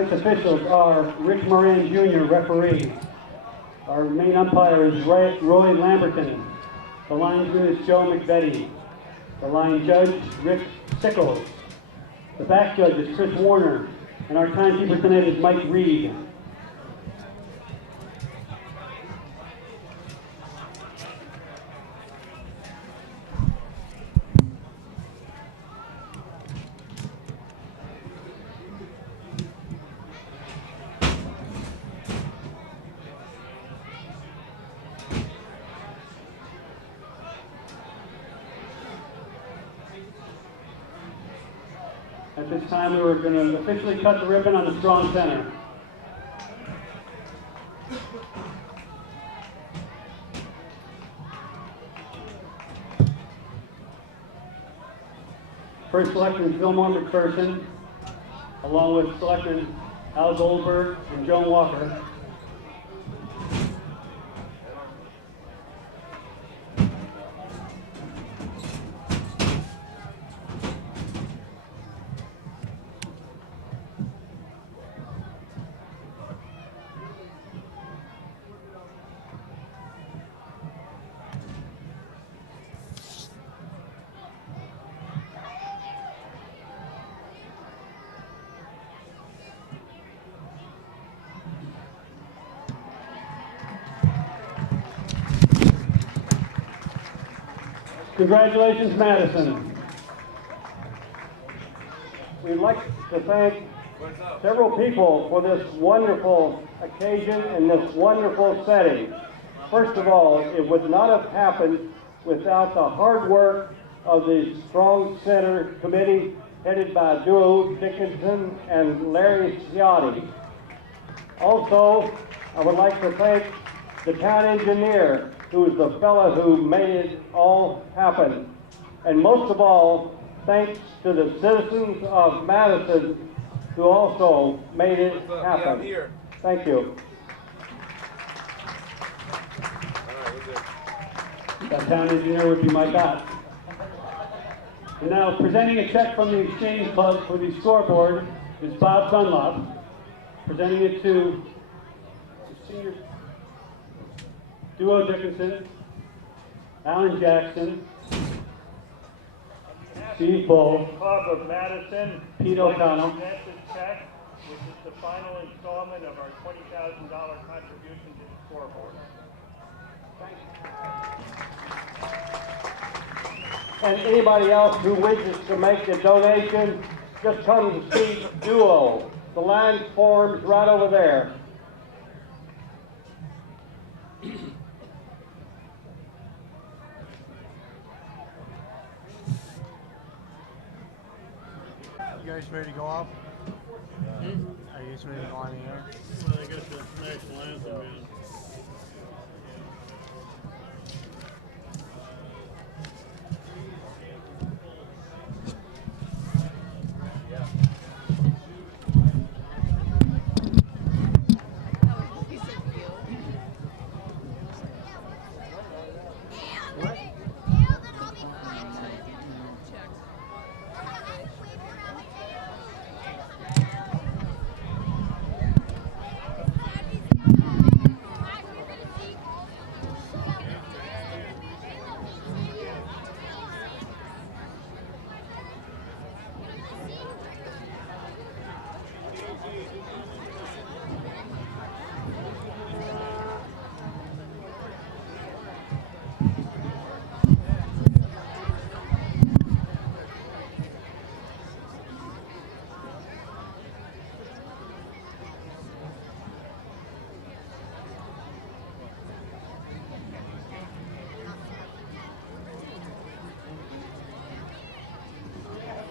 Tonight's officials are Rich Moran Jr., referee. Our main umpire is Roy Lamberton. The linesman is Joe McVetti. The line judge, Rick Sickles. The back judge is Chris Warner. And our timekeeper tonight is Mike Reed. At this time, we were going to officially cut the ribbon on the strong center. First selection is Fillmore McPherson, along with selectors Al Goldberg and Joan Walker. Congratulations, Madison. We'd like to thank several people for this wonderful occasion and this wonderful setting. First of all, it would not have happened without the hard work of the Strong Center Committee headed by Duo Dickinson and Larry Ciotti. Also, I would like to thank the town engineer, who is the fellow who made it all happen. And most of all, thanks to the citizens of Madison who also made it happen. Yeah, thank you. That town engineer would be my God. And now, presenting a check from the Exchange Club for the scoreboard is Bob Dunlop, presenting it to the senior Duo Dickinson, Alan Jackson, Steve Bull, Club of Madison, Pete O'Connell. Present this check, which is the final installment of our $20,000 contribution to the scoreboard. And anybody else who wishes to make a donation, just come to see Duo. The line forms right over there. You guys ready to go up? Are you guys ready to go on the air? Well, I got the national anthem in.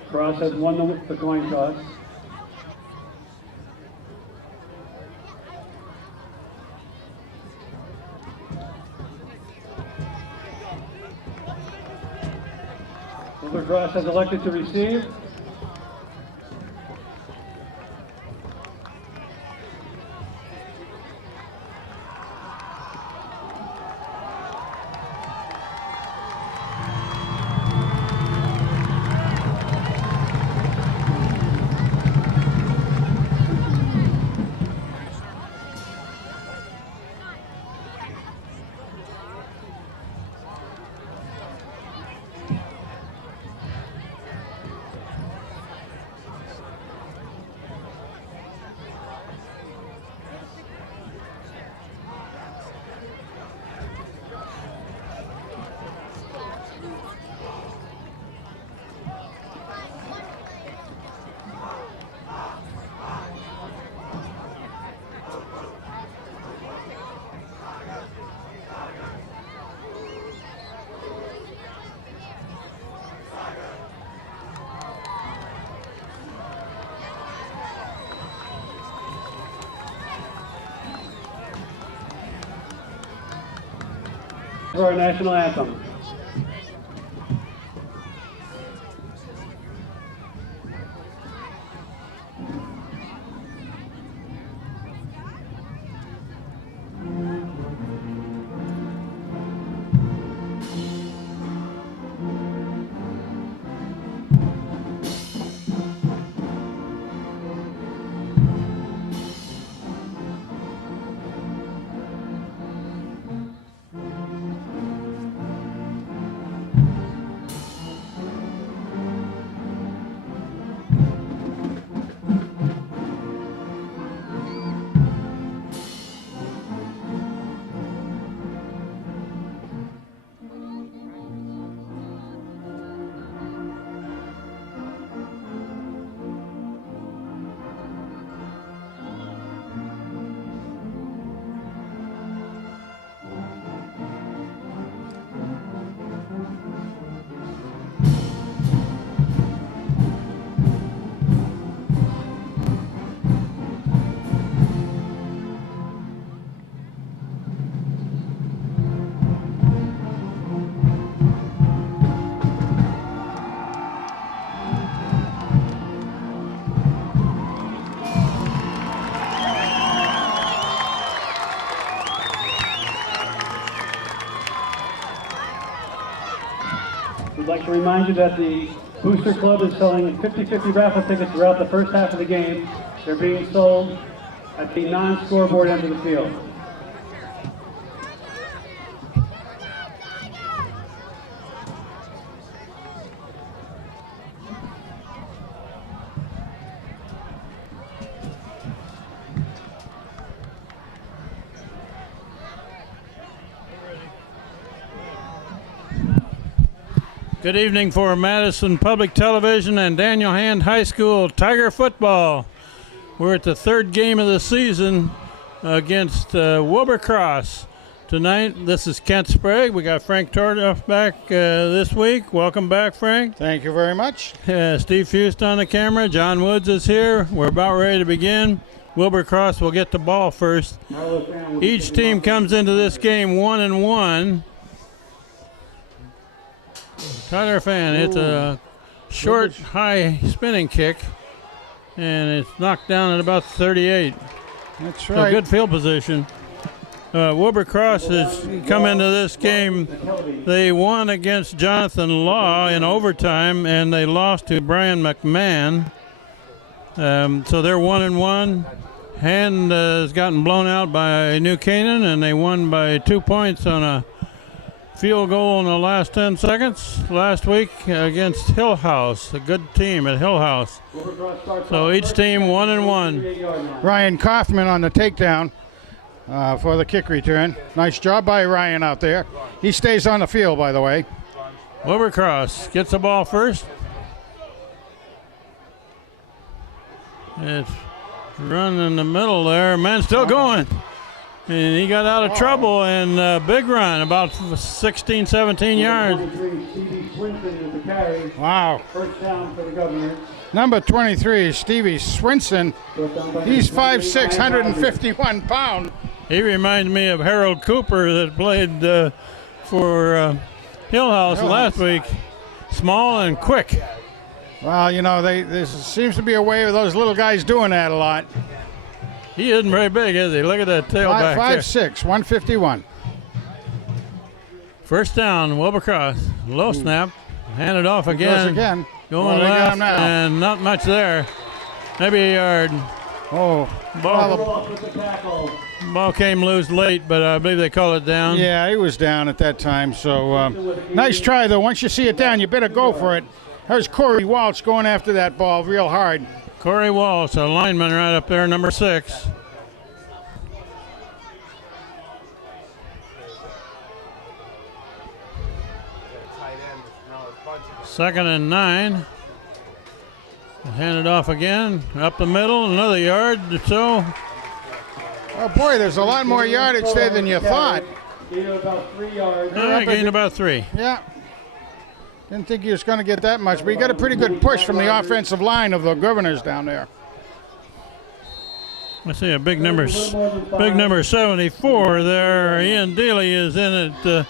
Cross has won the coin toss. Silver Cross has elected to receive. For our national anthem. We'd like to remind you that the Booster Club is selling 50-50 raffle tickets throughout the first half of the game. They're being sold at the non-scoreboard end of the field. Good evening for Madison Public Television and Daniel Hand High School Tiger football. We're at the third game of the season against Wilbur Cross. Tonight, this is Kent Sprague. We got Frank Tordoff back this week. Welcome back, Frank. Thank you very much. Steve Fust on the camera. John Woods is here. We're about ready to begin. Wilbur Cross will get the ball first. Each team comes into this game 1-1. Tyler Fan hits a short, high spinning kick, and it's knocked down at about 38. That's So right. good field position. Wilbur Cross has come into this game. They won against Jonathan Law in overtime, and they lost to Brian McMahon. So they're 1-1. Hand has gotten blown out by New Canaan, and they won by 2 points on a field goal in the last 10 seconds last week against Hill House, a good team at Hill House. So each team 1-1. Ryan Kaufman on the takedown for the kick return. Nice job by Ryan out there. He stays on the field, by the way. Wilbur Cross gets the ball first. It's run in the middle there. Man, still going. And he got out of trouble and big run, about 16, 17 yards. Wow. First down for the Governors. Number 23, Stevie Swinson. He's 5'6", 151 pounds. He reminds me of Harold Cooper that played for Hill House last week. Small and quick. Well, you know, there seems to be a way of those little guys doing that a lot. He isn't very big, is he? Look at that tailback there. 5'6", 151. First down, Wilbur Cross. Low snap. Handed off Goes again. again. Going They got left him now. and not much there. Maybe a yard. Oh, Ball came loose late, but I believe they called it down. yeah, he was down at that time. So nice try, though. Once you see it down, you better go for it. There's Corey Walsh going after that ball real hard. Corey Walsh, a lineman right up there, number 6. Second and 9. Handed off again, up the middle, another yard or so. Oh, boy, there's a lot more yardage there than you thought. Gained about 3 yards. Gained about 3. Yeah. Didn't think he was going to get that much, but he got a pretty good push from the offensive line of the Governors down there. I see a big number 74 there. Ian Daly is in at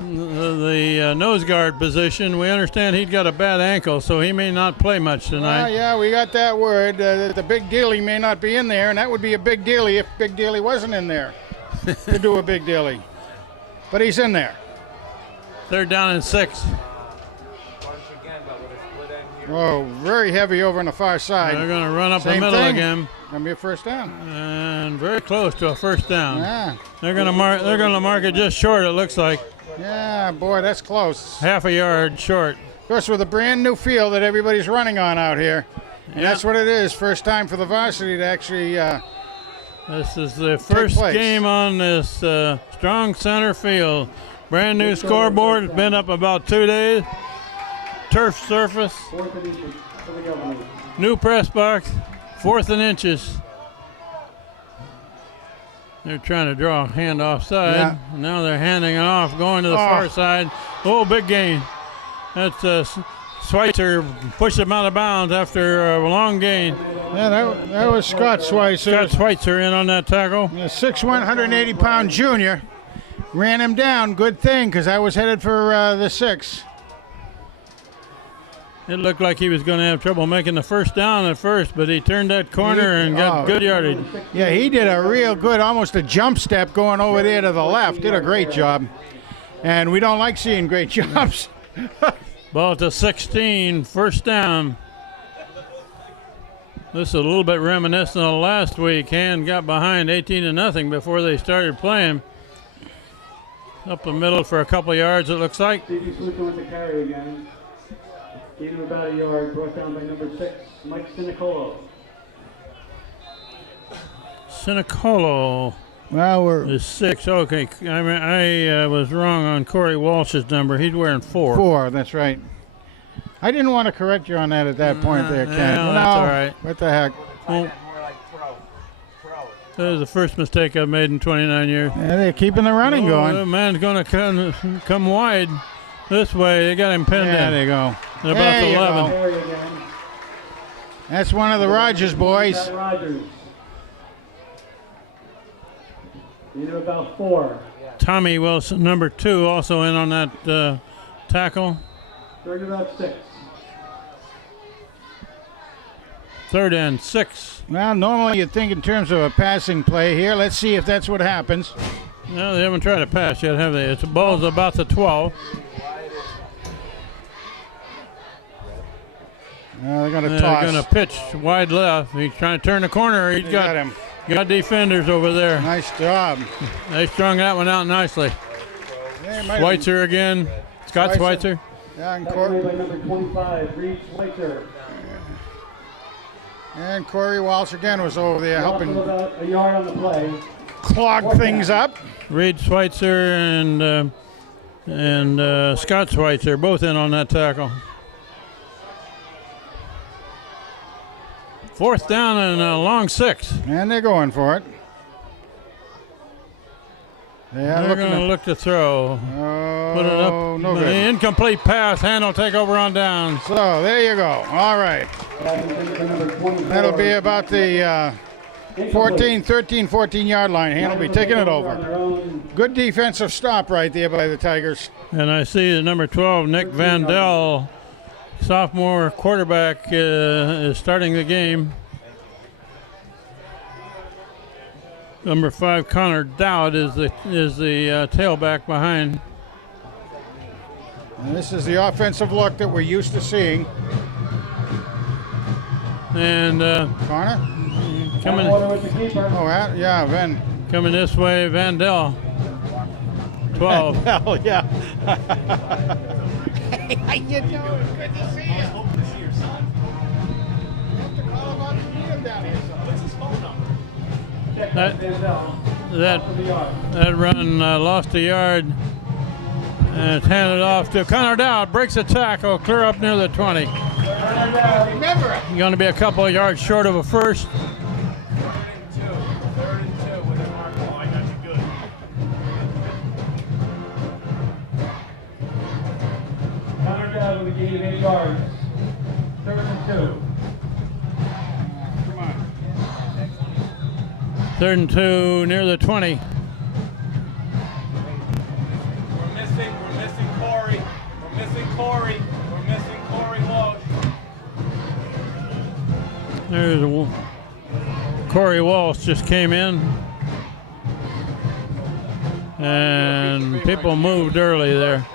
the nose guard position. We understand he's got a bad ankle, so he may not play much tonight. Yeah, we got that word. That the Big Dealy may not be in there, and that would be a big dealy if Big Dealy wasn't in there to do a big dealy. But he's in there. 3rd down and 6. Oh, very heavy over on the far side. They're going to run up the Same middle thing. again, Gonna be a first down. and very close to a 1st down. Yeah, They're going to mark. They're going to mark it just short. It looks like yeah, boy, that's close. half a yard short. Of course, with a brand new field that everybody's running on out here. And that's what it is. First time for the varsity to actually. This is the first place. game on this strong center field. Brand new scoreboard. It's been up about 2 days. Turf surface. 4th and inches for the Governors. New press box. 4th and inches. They're trying to draw a hand offside. Yeah. Now they're handing it off, going to the far side. Oh, big gain. That's Schweitzer pushed him out of bounds after a long gain. Yeah, that was Scott Schweitzer. Got Schweitzer in on that tackle. A 6'1", 180-pound junior. Ran him down. Good thing, because I was headed for the 6. It looked like he was going to have trouble making the 1st down at first, but he turned that corner and got good yardage. Yeah, he did a real good, almost a jump step going over there to the left. Did a great job. And we don't like seeing great jobs. Ball to 16, 1st down. This is a little bit reminiscent of last week. Hand got behind 18-0 before they started playing. Up the middle for a couple yards, it looks like. Stevie Sluka with the carry again. Gain of about a yard. Brought down by number 6, Mike Sinicolo. Sinicolo Well, we're is 6. Okay, I was wrong on Corey Walsh's number. He's wearing 4. 4, that's right. I didn't want to correct you on that at that point there, Ken. no, that's all right. What the heck? Well, that was the first mistake I've made in 29 years. Yeah, they're keeping the running The going. man's going to come wide this way. They got him pinned Yeah, in. there you go. At about There the you 11. go. Carry again. That's one of the Rogers boys. Scott Rogers. Gain of about 4. Tommy Wilson, number 2, also in on that tackle. 3rd and about 6. 3rd and 6. Well, normally you'd think in terms of a passing play here. Let's see if that's what happens. No, they haven't tried to pass yet, have they? It's the ball's about the 12. They're going to They're toss. going to pitch wide left. He's trying to turn the corner. He's They got him. got defenders over there. Nice job. They strung that one out nicely. They might have- Schweitzer again. Scott Schweitzer. Schweitzer. Yeah, and, Carry by number 25, Reed Schweitzer. and Corey Walsh again was over there Also helping about a yard on the play. clog things up. Reed Schweitzer and Scott Schweitzer both in on that tackle. 4th down and a long 6. And they're going for it. Yeah, They're looking going to at, look to throw. Put it up. no The good. incomplete pass. Hand will take over on down. So there you go. All right. That'll be about the 13, 14 yard line. Hand will be taking it over. Good defensive stop right there by the Tigers. And I see the number 12, Nick Vandell, sophomore quarterback, is starting the game. Number 5, Connor Dowd, is the tailback behind. And this is the offensive look that we're used to seeing. And Connor? coming with the keeper. Oh, yeah, Ben. coming this way, Vandell, 12. Hell yeah. Hey, how you doing? Good to see you. I was hoping to see your son. You have to call him out and meet him down here. What's his phone number? That run lost a yard. And it's handed off to Connor Dowd. Breaks a tackle, clear up near the 20. Remember, Going to be a couple of yards short of a first. 3rd and 2 with a mark line. That's good. Connor Dowd with a gain of 8 yards. 3rd and 2. come on. 3rd and 2 near the 20. We're missing There's Corey Walsh just came in. And people moved early there.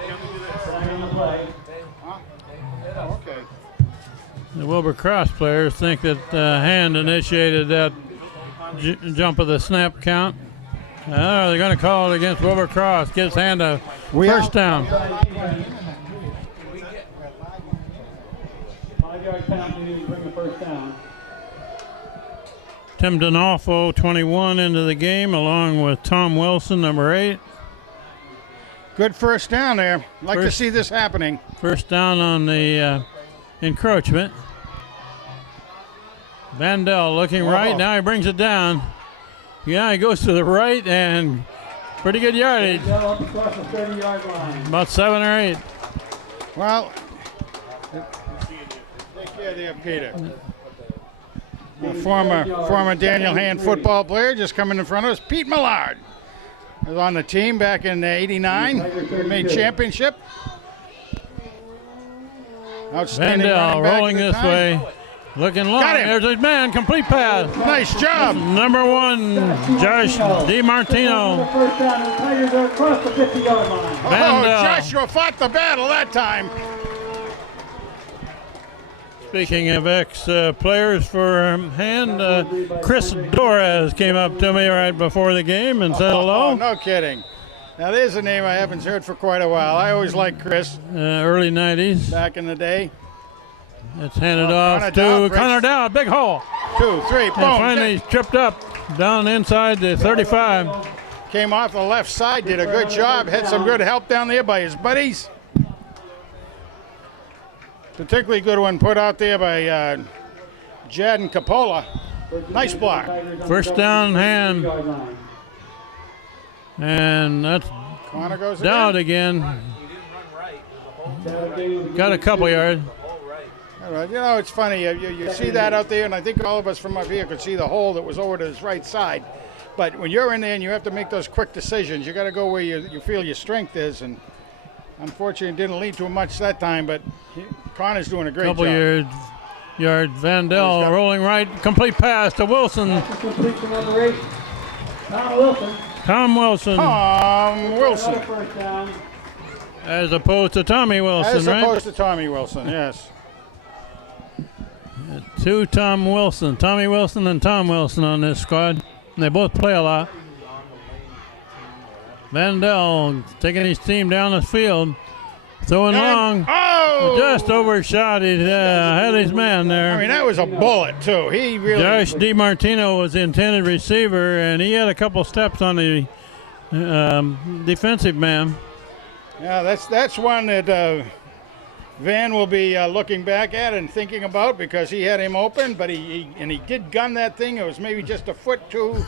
Okay. The Wilbur Cross players think that Hand initiated that jump of the snap count. They're going to call it against Wilbur Cross. Gives Hand a first down. 5-yard penalty to bring the first down. Tim Donofo, 21, into the game, along with Tom Wilson, number 8. Good first down there. Like to see this happening. First down on the encroachment. Vandell looking right. Now he brings it down. Yeah, he goes to the right and pretty good yardage. Up across the 30-yard line. About 7 or 8. Well, take care there, Peter. A former Daniel Hand football player just coming in front of us. Pete Millard was on the team back in '89. Made championship. Outstanding running Vandell back rolling at the this time. way. Looking long. Got him. There's his man. Complete pass. Nice job. Number 1, Josh DiMartino. First down, and the Tigers are across the 50-yard line. Vandell. Joshua fought the battle that time. Speaking of ex-players for Hand, Chris Torres came up to me right before the game and said hello. Oh, no kidding. Now, there's a name I haven't heard for quite a while. I always liked Chris Early 90s. back in the day. It's handed off Connor to Dowd breaks- Connor Dowd. Big hole. 2, 3, And boom. finally he's tripped up down inside the 35. Came off the left side, did a good job, had some good help down there by his buddies. Particularly good one put out there by Jadon Capola. Nice block. First down, Hand. And that's Connor goes Dowd again. again. Got a couple yards. All right, you know, it's funny. You see that out there, and I think all of us from up here could see the hole that was over to his right side. But when you're in there and you have to make those quick decisions, you got to go where you feel your strength is. And unfortunately, it didn't lead to much that time, but Connor's doing a great Couple job. yard. Vandell rolling right. Complete pass to Wilson. Complete to number 8, Tom Wilson. Tom Wilson. Wilson. First down. As opposed to Tommy Wilson, As right? opposed to Tommy Wilson, yes. 2 Tom Wilson. Tommy Wilson and Tom Wilson on this squad. They both play a lot. Vandell taking his team down the field. Throwing long. Oh! Just overshot. He had his man there. I mean, that was a bullet, too. He really... Josh DiMartino was the intended receiver, and he had a couple steps on the defensive man. Yeah, that's one that Van will be looking back at and thinking about because he had him open, but he did gun that thing. It was maybe just a foot too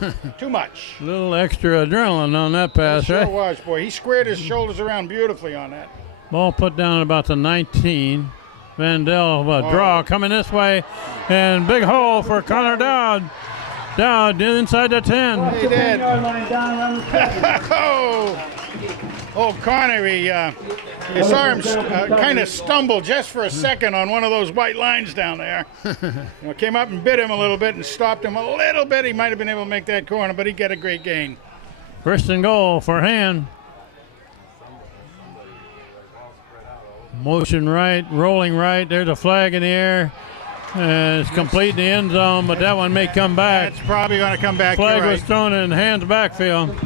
much. A little extra adrenaline on that pass, Sure right? was, boy. He squared his shoulders around beautifully on that. Ball put down at about the 19. Vandell draw coming this way, and big hole for Connor Dowd. Dowd inside the 10. He did. 10-yard line down around the 7. Oh, Connor, you saw him kind of stumble just for a second on one of those white lines down there. Came up and bit him a little bit and stopped him a little bit. He might have been able to make that corner, but he got a great gain. First and goal for Hand. Motion right, rolling right. There's a flag in the air. It's complete in the end zone, but that one may come back. That's probably going to come back. Flag You're was right. thrown in Hand's backfield.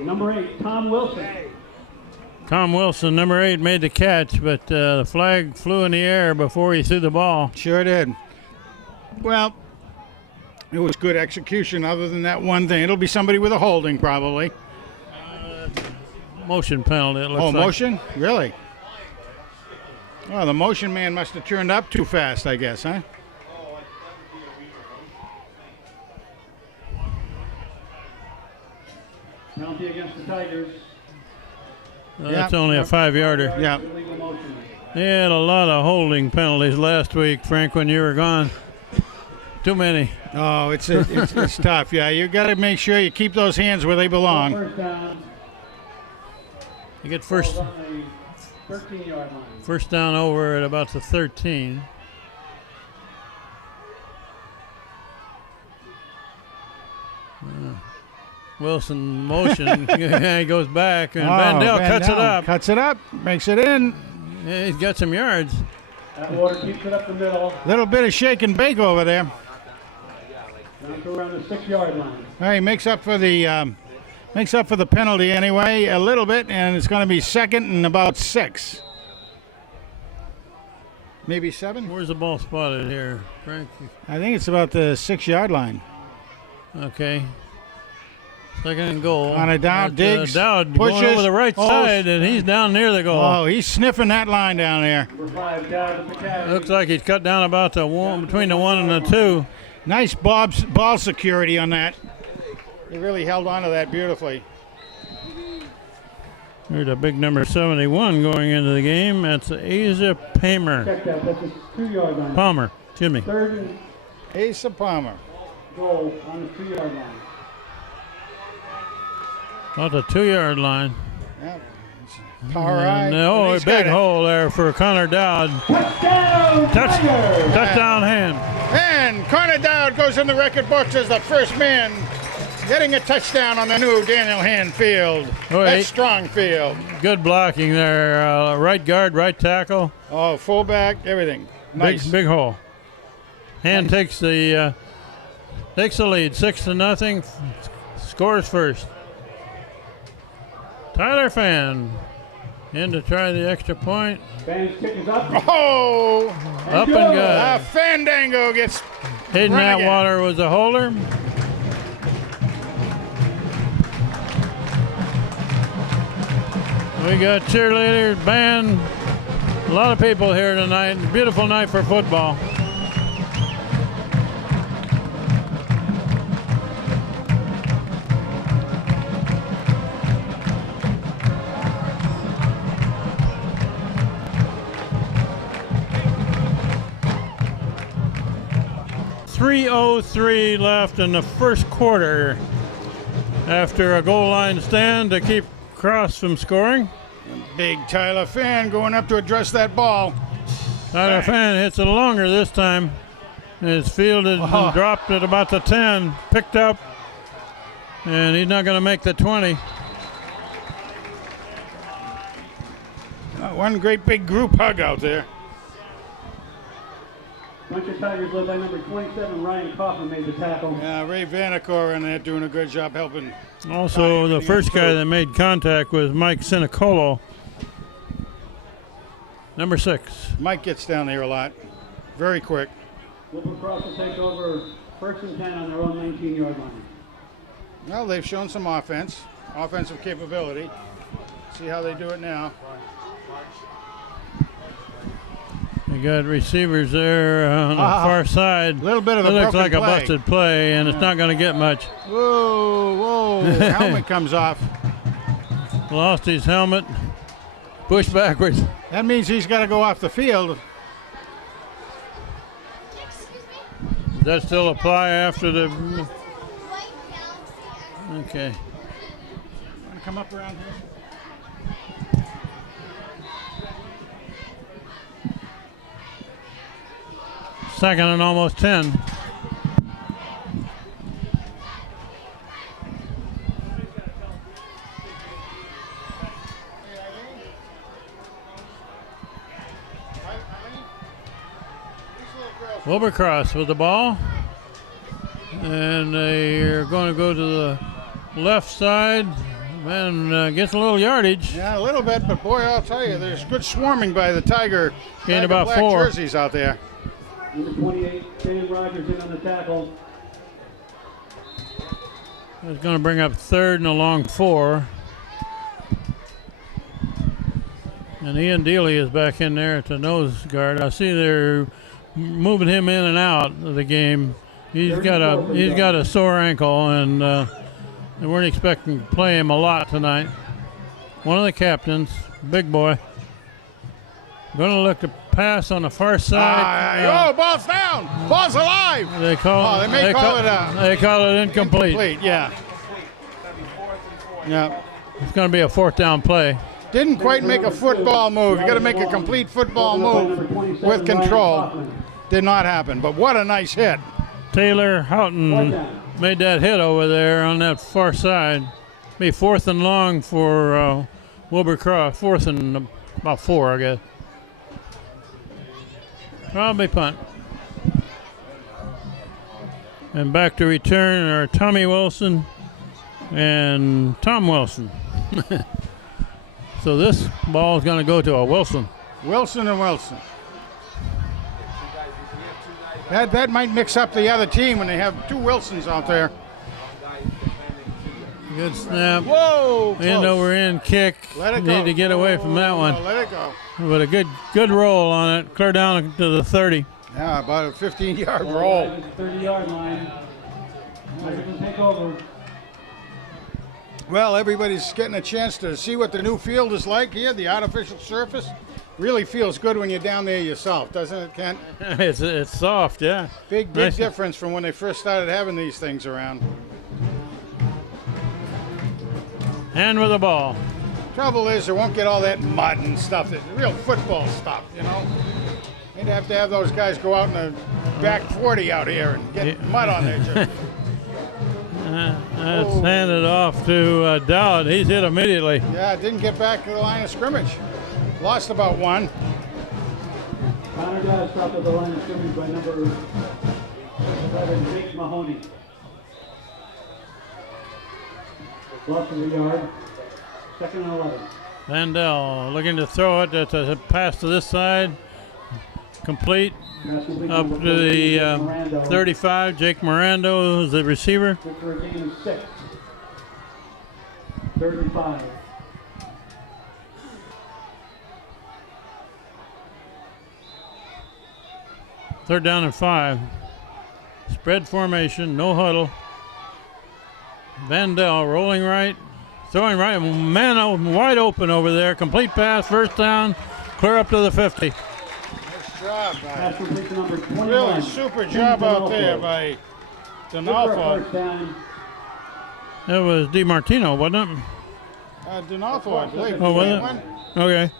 Number 8, Tom Wilson. Tom Wilson, number 8, made the catch, but the flag flew in the air before he threw the ball. Sure did. Well, it was good execution other than that one thing. It'll be somebody with a holding probably. Motion penalty, it looks like. Motion? Really? Oh, the motion man must have turned up too fast, I guess, huh? Penalty against the Tigers. That's only a 5-yarder. Yeah. Illegal motion. They had a lot of holding penalties last week, Frank, when you were gone. Too many. Oh, it's tough. Yeah, you got to make sure you keep those hands where they belong. First down. You get first On the 13-yard line. down over at about the 13. Wilson motion. He goes back, and Vandell cuts it up. Cuts it up, makes it in. Yeah, he's got some yards. That water keeps it up the middle, Little bit of shake and bake over there. down to around the 6-yard line. All right, he makes up for the penalty anyway, a little bit, and it's going to be second and about 6. Maybe 7? Where's the ball spotted here, Frank? I think it's about the 6-yard line. Okay. Second and goal. On a down, Diggs Dowd pushes. going over the right Oh, side, and he's down near the goal. Oh, he's sniffing that line down there. Number 5, Dowd at the catch. Looks like he's cut down about the one, between the 1 and the 2. Nice ball security on that. He really held on to that beautifully. There's a big number 71 going into the game. That's Asa Palmer. Check that. That's a 2-yard line. Palmer, excuse me. 3rd and Asa Palmer. goal on the 2-yard line. About the 2-yard line. Yep. Power eye. And, And a he's big got it. hole there for Connor Dowd. Touchdown! Tigers! Touchdown hand. And Connor Dowd goes in the record books as the first man getting a touchdown on the new Daniel Hand field. Oh, That's hey. strong field. Good blocking there. Right guard, right tackle. Oh, fullback, everything. Nice. Big hole. Hand takes the lead, 6-0. Scores first. Tyler Fan in to try the extra point. Fan's kick is up. Oh, Up and good. Fandango gets Hayden run again. Atwater was the holder. We got cheerleaders, band, a lot of people here tonight. Beautiful night for football. .303 left in the first quarter after a goal line stand to keep Cross from scoring. Big Tyler Fan going up to address that ball. Tyler Fan hits it longer this time. His field has been dropped at about the 10, picked up, and he's not going to make the 20. One great big group hug out there. Bunch of Tigers led by number 27, Ryan Kaufman, made the tackle. Yeah, Ray Vanacore in there doing a good job helping. Also, the first guy that made contact was Mike Sinicolo, number 6. Mike gets down there a lot. Very quick. Wilbur Cross will take over 1st and 10 on their own 19-yard line. Well, they've shown some offensive capability. See how they do it now. You got receivers there on the far side. A little bit of a It looks broken like a play. busted play, and it's not going to get much. Whoa, helmet comes off. Lost his helmet, pushed backwards. That means he's got to go off the field. Does that still apply after the... Okay. Want to come up around here? Second and almost 10. Wilbercross with the ball. And they're going to go to the left side and gets a little yardage. Yeah, a little bit, but boy, I'll tell you, there's good swarming by the Tiger about black 4. jerseys out there. Number 28, Dan Rogers in on the tackle. It's going to bring up 3rd and a long 4. And Ian Dealey is back in there at the nose guard. I see they're moving him in and out of the game. He's got a sore ankle, and they weren't expecting to play him a lot tonight. One of the captains, big boy, going to look to pass on the far side. Ball's down. Ball's alive. They call. they may call They call it incomplete. Yeah. Yeah. It's going to be a 4th down play. Didn't quite make a football move. You got to make a complete football move with control. Did not happen, but what a nice hit. Taylor Houghton made that hit over there on that far side. Be 4th and long for Wilbur Cross. 4th and about 4, I guess. Probably punt. And back to return are Tommy Wilson and Tom Wilson. So this ball is going to go to a Wilson. Wilson and Wilson. That might mix up the other team when they have 2 Wilsons out there. Good snap. Whoa! End over end kick. Let it go. Need to get away from that one. Oh, let it go. But a good roll on it. Clear down to the 30. Yeah, about a 15-yard roll. 30-yard line. Take over. Well, everybody's getting a chance to see what the new field is like here. The artificial surface really feels good when you're down there yourself, doesn't it, Kent? It's soft, yeah. Big Nice. difference from when they first started having these things around. And with the ball. Trouble is, they won't get all that mud and stuff, that real football stuff, you know. They'd have to have those guys go out in the back 40 out here and get mud on their jersey. That's handed off to Dowd. He's hit immediately. Yeah, didn't get back to the line of scrimmage. Lost about 1. Connor Dowd stopped at the line of scrimmage by number 11, Jake Mahoney. Loss of the yard. 2nd and 11. Vandell looking to throw it. That's a pass to this side. Complete up to the 35. Jake Mirando is the receiver. Good for a gain of 6. 35. Third down and 5. Spread formation, no huddle. Vandell rolling right, throwing right. Man wide open over there. Complete pass, first down, clear up to the 50. Nice job, Pass guys. completion number 21. Really super job out there by Good for a Donalfo. first down. That was DiMartino, wasn't it? Donalfo, I believe. Oh, was it? One. Okay.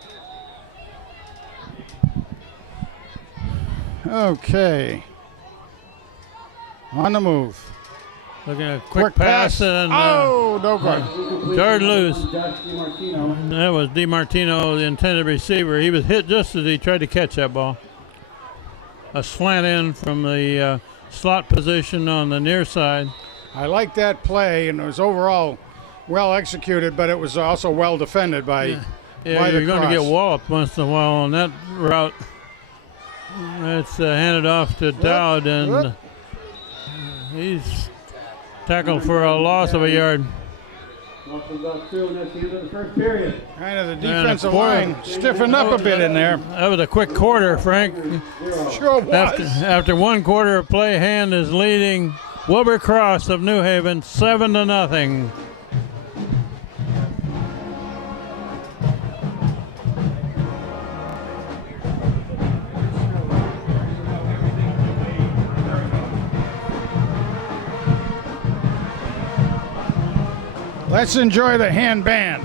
Okay. On the move. Looking at a quick pass and oh, no good. Jared loose. Josh DiMartino. That was DiMartino, the intended receiver. He was hit just as he tried to catch that ball. A slant in from the slot position on the near side. I like that play, and it was overall well executed, but it was also well defended by Yeah, the you're going to get cross. walloped once in a while on that route. It's handed off to Dowd, and whoop. he's tackled for a loss of a yard. Loss of about 2, and that's the end of the first period. Kind of the And defensive a quarter. line stiffened up a bit in there. That was a quick quarter, Frank. Sure was. After one quarter of play, Hand is leading Wilbur Cross of New Haven 7-0. Let's enjoy the hand band.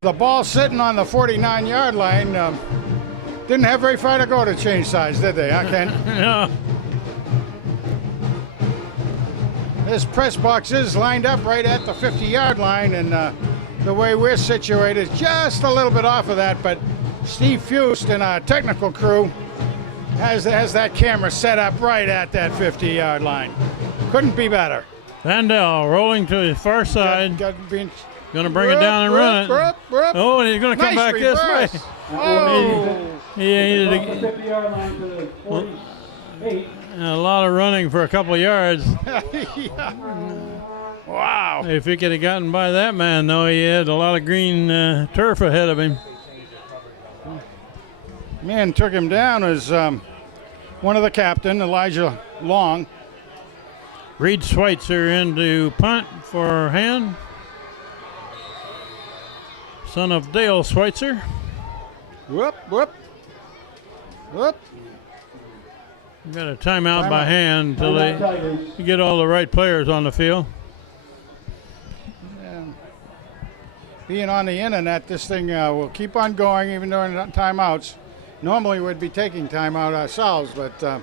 The ball sitting on the 49-yard line. Didn't have very far to go to change sides, did they? I can't. No. This press box is lined up right at the 50-yard line, and the way we're situated is just a little bit off of that, but Steve Fust and our technical crew has that camera set up right at that 50-yard line. Couldn't be better. Vandell rolling to his far side. Going to bring it down and run it. Oh, and he's going to come Nice back this reverse. way. Oh, He needed Off the 50-yard line to the 48. a lot of running for a couple of yards. wow. If he could have gotten by that man, though, he had a lot of green turf ahead of him. Man took him down as one of the captain, Elijah Long. Reed Schweitzer into punt for hand. Son of Dale Schweitzer. Whoop, whoop, whoop. We got a timeout by hand until they get all the right players on the field. Being on the internet, this thing will keep on going even during timeouts. Normally we'd be taking timeout ourselves, but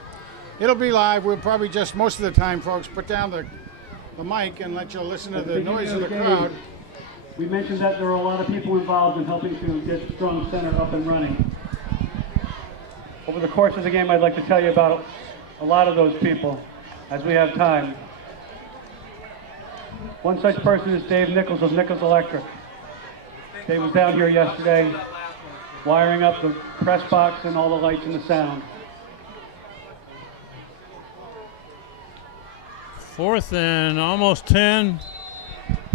it'll be live. We'll probably just, most of the time, folks, put down the mic and let you listen to the noise of the crowd. We mentioned that there are a lot of people involved in helping to get Strong Center up and running. Over the course of the game, I'd like to tell you about a lot of those people, as we have time. One such person is Dave Nichols of Nichols Electric. Dave was down here yesterday, wiring up the press box and all the lights and the sound. 4th and almost 10.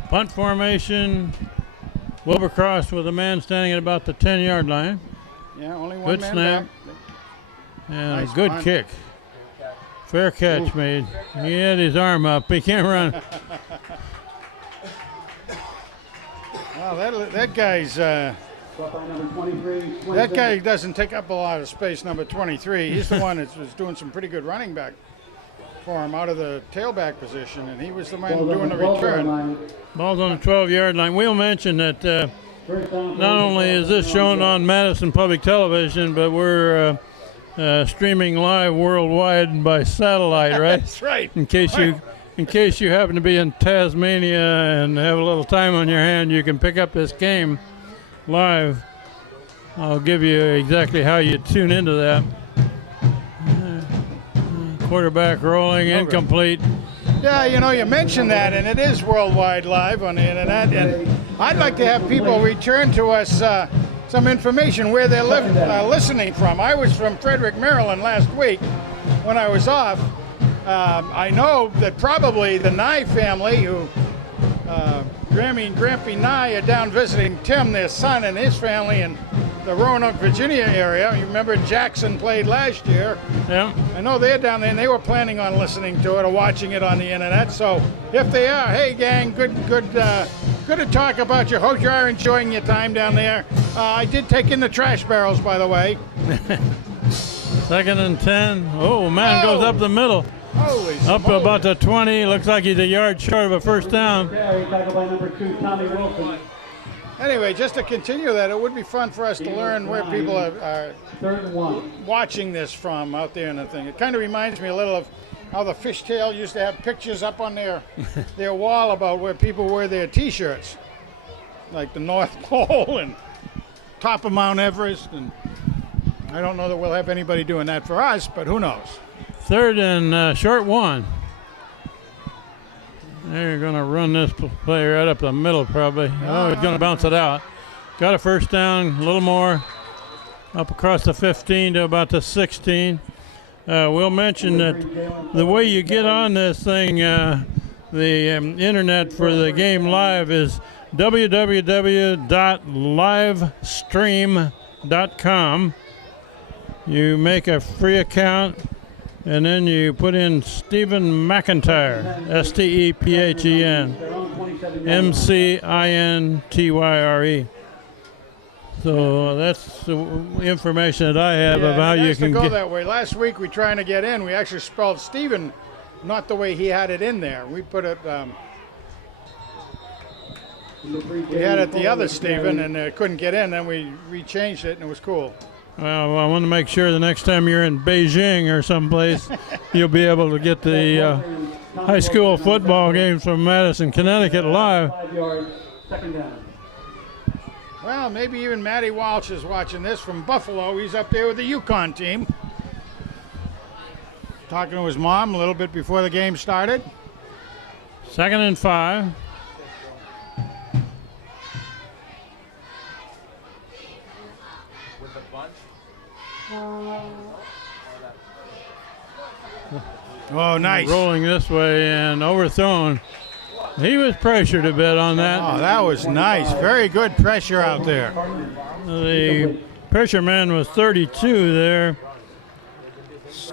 Punt formation. Wilbercross with a man standing at about the 10-yard line. Yeah, only one Good man snap. back. And Nice a good punt. kick. Fair catch made. He had his arm up. He can't run. Well, that guy's that guy doesn't take up a lot of space. Number 23. He's the one that was doing some pretty good running back for him out of the tailback position, and he was the man doing the return. Ball's on the 12-yard line. We'll mention that not only is this shown on Madison Public Television, but we're streaming live worldwide by satellite, right? That's right. In case you happen to be in Tasmania and have a little time on your hand, you can pick up this game live. I'll give you exactly how you tune into that. Quarterback rolling, incomplete. Yeah, you know, you mentioned that, and it is worldwide live on the internet. And I'd like to have people return to us some information where they're listening from. I was from Frederick, Maryland last week when I was off. I know that probably the Nye family, who Grammy and Grampy Nye, are down visiting Tim, their son, and his family in the Roanoke, Virginia area. You remember Jackson played last year. Yeah. I know they're down there, and they were planning on listening to it or watching it on the internet. So if they are, hey gang, good to talk about you. Hope you are enjoying your time down there. I did take in the trash barrels, by the way. 2nd and 10. Oh, man goes up the middle. Holy Up to smoke. about the 20. Looks like he's a yard short of a first down. Carry tackled by number 2, Tommy Wilson. Anyway, just to continue that, it would be fun for us to learn where people are 3rd and 1. watching this from out there and the thing. It kind of reminds me a little of how the Fishtail used to have pictures up on their wall about where people wear their T-shirts, like the North Pole and top of Mount Everest. And I don't know that we'll have anybody doing that for us, but who knows? 3rd and short 1. They're going to run this play right up the middle probably. Oh, he's going to bounce it out. Got a first down, a little more. Up across the 15 to about the 16. We'll mention that the way you get on this thing, the internet for the game live is www.livestream.com. You make a free account, and then you put in Stephen McIntyre, STEPHEN, MCINTYRE. So that's the information that I have of how you can go get. that way. Last week we trying to get in. We actually spelled Stephen not the way he had it in there. We put it. We had it the other Stephen and couldn't get in. Then we rechanged it and it was cool. Well, I want to make sure the next time you're in Beijing or someplace, you'll be able to get the high school football games from Madison, Connecticut live. 5 yards, 2nd down. Well, maybe even Matty Walsh is watching this from Buffalo. He's up there with the Yukon team. Talking to his mom a little bit before the game started. 2nd and 5. Oh, nice. Rolling this way and overthrown. He was pressured a bit on that. Oh, that was nice. Very good pressure out there. The pressure man was 32 there.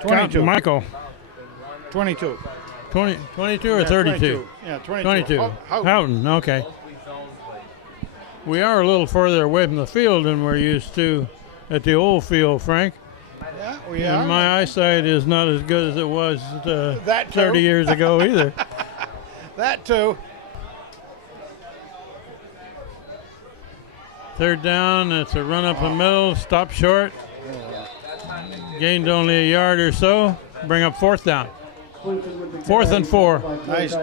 22. Michael. 22. 22 or Yeah, 32? 22. Yeah, 22. 22. Houghton. Houghton, okay. We are a little further away from the field than we're used to at the old field, Frank. Yeah, we And are. my eyesight is not as good as it was That too. 30 years ago either. That too. Third down, it's a run up the middle, stop short. Gained only a yard or so. Bring up fourth down. Fourth and 4. Nice.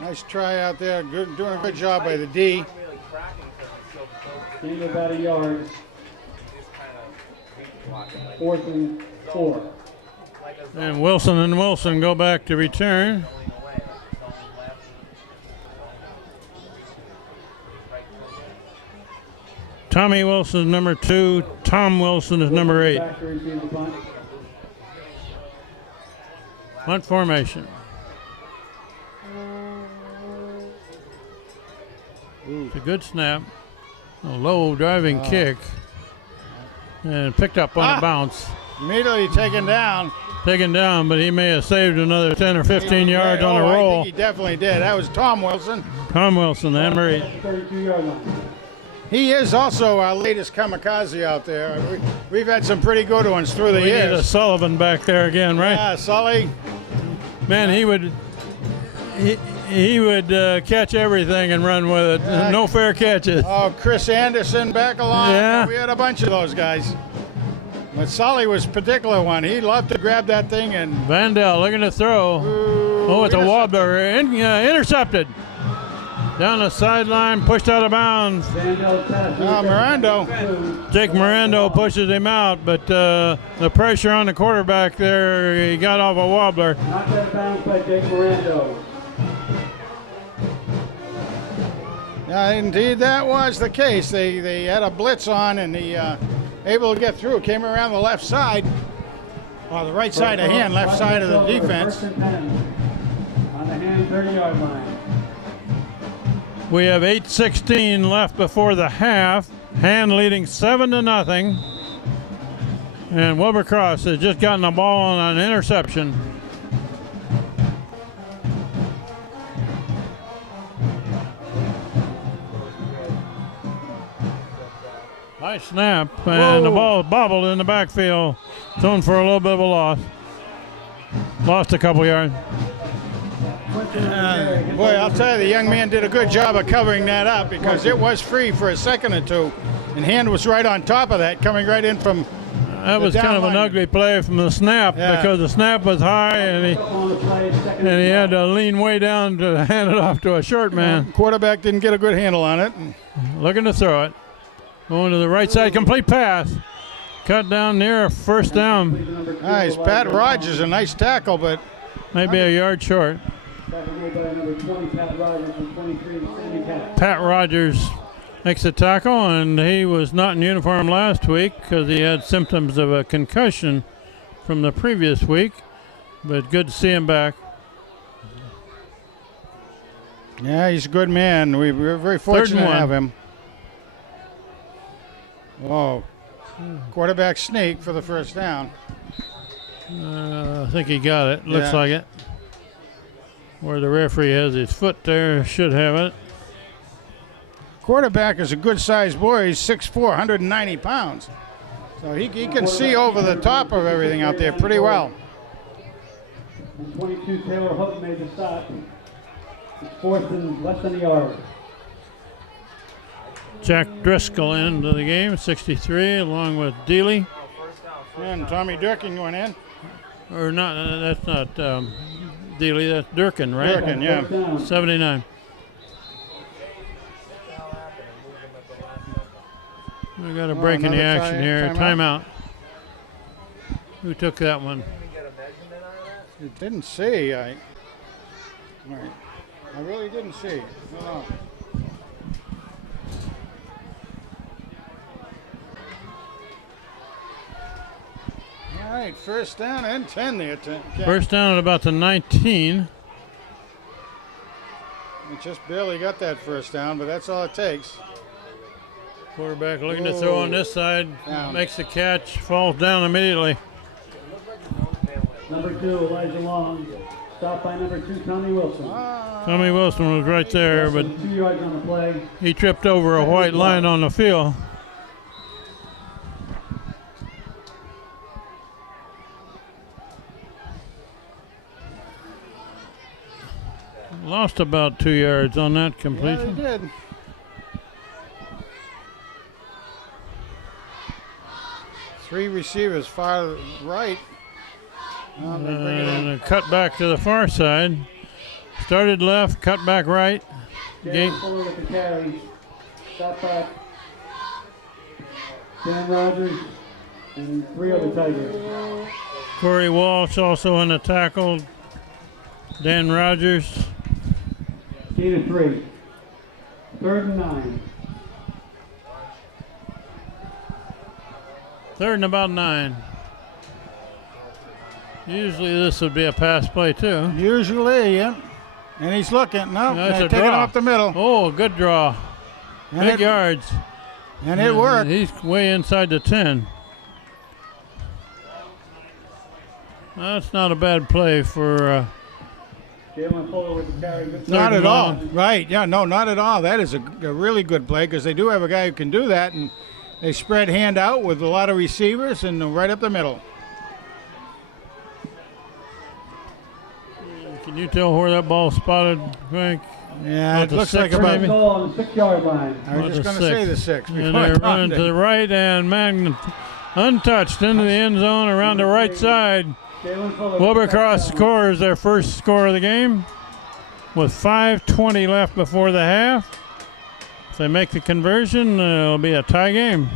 Nice try out there. Good, doing a good job by the D. Gain about a yard. 4th and 4. And Wilson go back to return. Tommy Wilson is number 2. Tom Wilson is number 8. Back to receive the punt. Punt formation. It's a good snap. A low driving kick. And picked up on a bounce. Immediately taken down. Taken down, but he may have saved another 10 or 15 yards on a I roll. think he definitely did. That was Tom Wilson. Tom Wilson, number 8. 32-yard line. He is also our latest kamikaze out there. We've had some pretty good ones through the We need a years. Sullivan back there again, right? Yeah, Sully. Man, he would catch everything and run with it. No fair catches. Oh, Chris Anderson back along. Yeah. We had a bunch of those guys. But Sully was a particular one. He loved to grab that thing and Vandell looking to throw. Oh, it's a wobbler. Intercepted. Down the sideline, pushed out of bounds. Vandell's pass. Mirando. Jake Mirando pushes him out, but the pressure on the quarterback there, he got off a wobbler. Knocked out of bounds by Jake Mirando. Yeah, indeed, that was the case. They had a blitz on, and he able to get through. Came around the left side, or the right side of hand, left side of the defense. 1st and 10. On the hand, 30-yard line. We have 8:16 left before the half. Hand leading 7-0. And Wilbur Cross has just gotten the ball on an interception. Nice snap, and the ball bobbled in the backfield. Thrown for a little bit of a loss. Lost a couple yards. Boy, I'll tell you, the young man did a good job of covering that up because it was free for a second or two, and hand was right on top of that, coming right in from. That was kind of an ugly play from the snap because the snap was high and he had to lean way down to hand it off to a short man. Quarterback didn't get a good handle on it. Looking to throw it. Going to the right side, complete pass. Cut down near first down. Nice. Pat Rogers, a nice tackle, but Maybe a yard short. Pat Rogers makes a tackle, and he was not in uniform last week because he had symptoms of a concussion from the previous week. But good to see him back. yeah, he's a good man. We're very fortunate to have him. Whoa. Quarterback sneak for the first down. I think he got it. Looks Yeah. like it. Where the referee has his foot there, should have it. Quarterback is a good-sized boy. He's 6'4", 190 pounds. So he can see over the top of everything out there pretty well. And 22, Taylor Hook made the stop. It's 4th and less than a yard. Jack Driscoll into the game, 63, along with Dealey. And Tommy Durkin went in. Or not, that's not Dealey, that's Durkin, right? Durkin, yeah. 79. We got a break in the another action here. timeout. Timeout. Who took that one? It didn't see. I really didn't see. No. All right, first down and 10 there. First down at about the 19. We just barely got that first down, but that's all it takes. Quarterback looking to throw on this side. Down. Makes the catch, falls down immediately. Number 2, Elijah Long. Stopped by number 2, Tommy Wilson. Tommy Wilson was right there, but 2 yards on the play. he tripped over a white line on the field. Lost about 2 yards on that Yeah, completion. they did. Three receivers far right. They bring it in. And a cut back to the far side. Started left, cut back right. Gain. Jalen Fuller with the carry. Stop back. Dan Rogers and 3 other Tigers. Corey Walsh also in the tackle. Dan Rogers. Gain of 3. 3rd and 9. 3rd and about 9. Usually this would be a pass play too. Usually, yeah. And he's looking. No, That's they're a taking him draw. up the middle. Oh, good draw. And Big it, yards. and it worked. He's way inside the 10. That's not a bad play for Jalen Fuller with the carry. Good Not Third at and all. long. Right, yeah, no, not at all. That is a really good play because they do have a guy who can do that, and they spread hand out with a lot of receivers and right up the middle. Can you tell where that ball spotted, Frank? Yeah, About it the looks six, like about. maybe? Goal on the 6-yard line. I was just going to say the 6 And before they're I running found to the it. right, and Magnan untouched into the end zone around the right side. Jalen Fuller. Wilbur Cross scores their first score of the game with 5:20 left before the half. If they make the conversion, it'll be a tie game.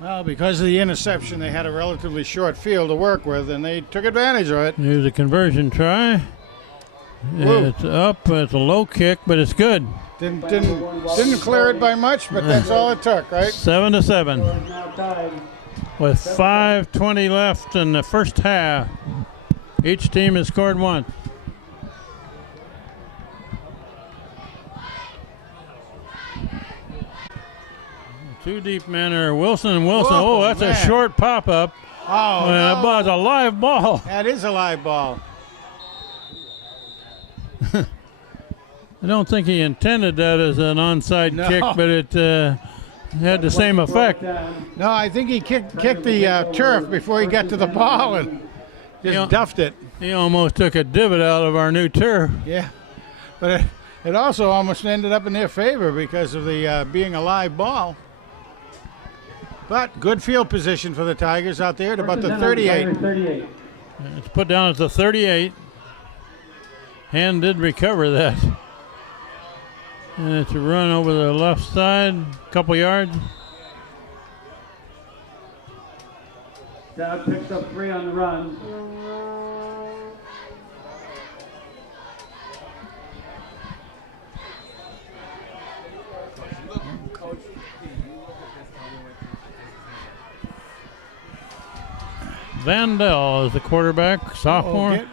Well, because of the interception, they had a relatively short field to work with, and they took advantage of it. Here's a conversion try. Whoa. It's up. It's a low kick, but it's good. Didn't clear it by much, but that's all it took, right? 7-7 Now tied. with 5:20 left in the first half. Each team has scored once. Two deep men are Wilson and Wilson. Whoa, Oh, that's man. a short pop-up. Oh, That no. ball's a live ball. That is a live ball. I don't think he intended that as an onside No. kick, but it had the same effect. No, I think he kicked the turf before he got to the ball and just Yeah. duffed it. He almost took a divot out of our new turf. Yeah, but it also almost ended up in their favor because of the being a live ball. But good field position for the Tigers out there at about the 38. 38. It's put down at the 38. Hand did recover that. And it's a run over the left side, couple yards. Dowd picks up 3 on the run. Vandell is the quarterback, sophomore. Okay.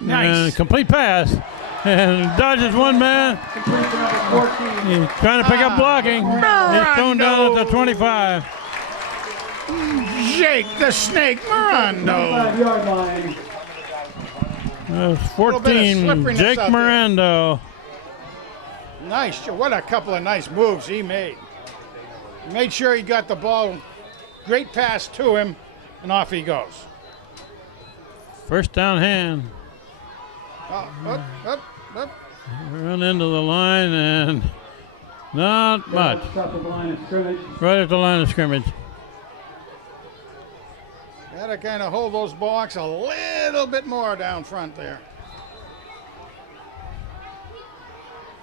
Nice. And complete pass. And dodges one man. Completion number 14. He's trying to pick up blocking. He's thrown down at the 25. Jake the Snake Mirando. 5-yard line. That's Little bit of 14, slipperiness Jake out there. Mirando. Nice. What a couple of nice moves he made. He made sure he got the ball. Great pass to him, and off he goes. First down hand. Up. Run into the line and not much. Stop at the line of scrimmage. Right at the line of scrimmage. Got to kind of hold those blocks a little bit more down front there.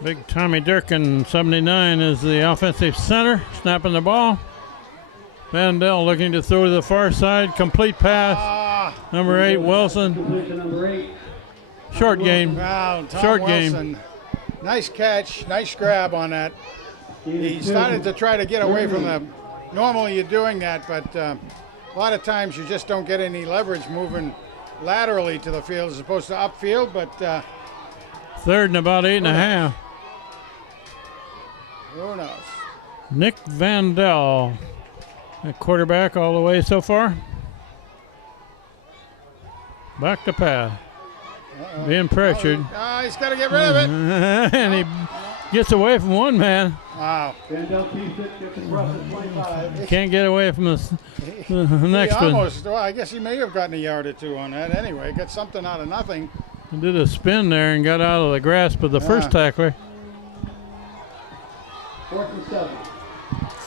Big Tommy Durkin, 79, is the offensive center, snapping the ball. Vandell looking to throw to the far side, complete pass. Number 8, Wilson. Completion number 8. Short game. Wow, Tom Short Wilson. game. Nice catch, nice grab on that. He started to try to get away from the. Normally you're doing that, but A lot of times you just don't get any leverage moving laterally to the field as opposed to upfield, but Third and about 8.5. who knows? Nick Vandell, a quarterback all the way so far. Back to pass. Being pressured. He's got to get rid of it. And he gets away from one man. Wow. Vandell keeps it, gets across the 25. Can't get away from the next He one. almost, well, I guess he may have gotten a yard or two on that. Anyway, got something out of nothing. He did a spin there and got out of the grasp of the first tackler. 4th and 7.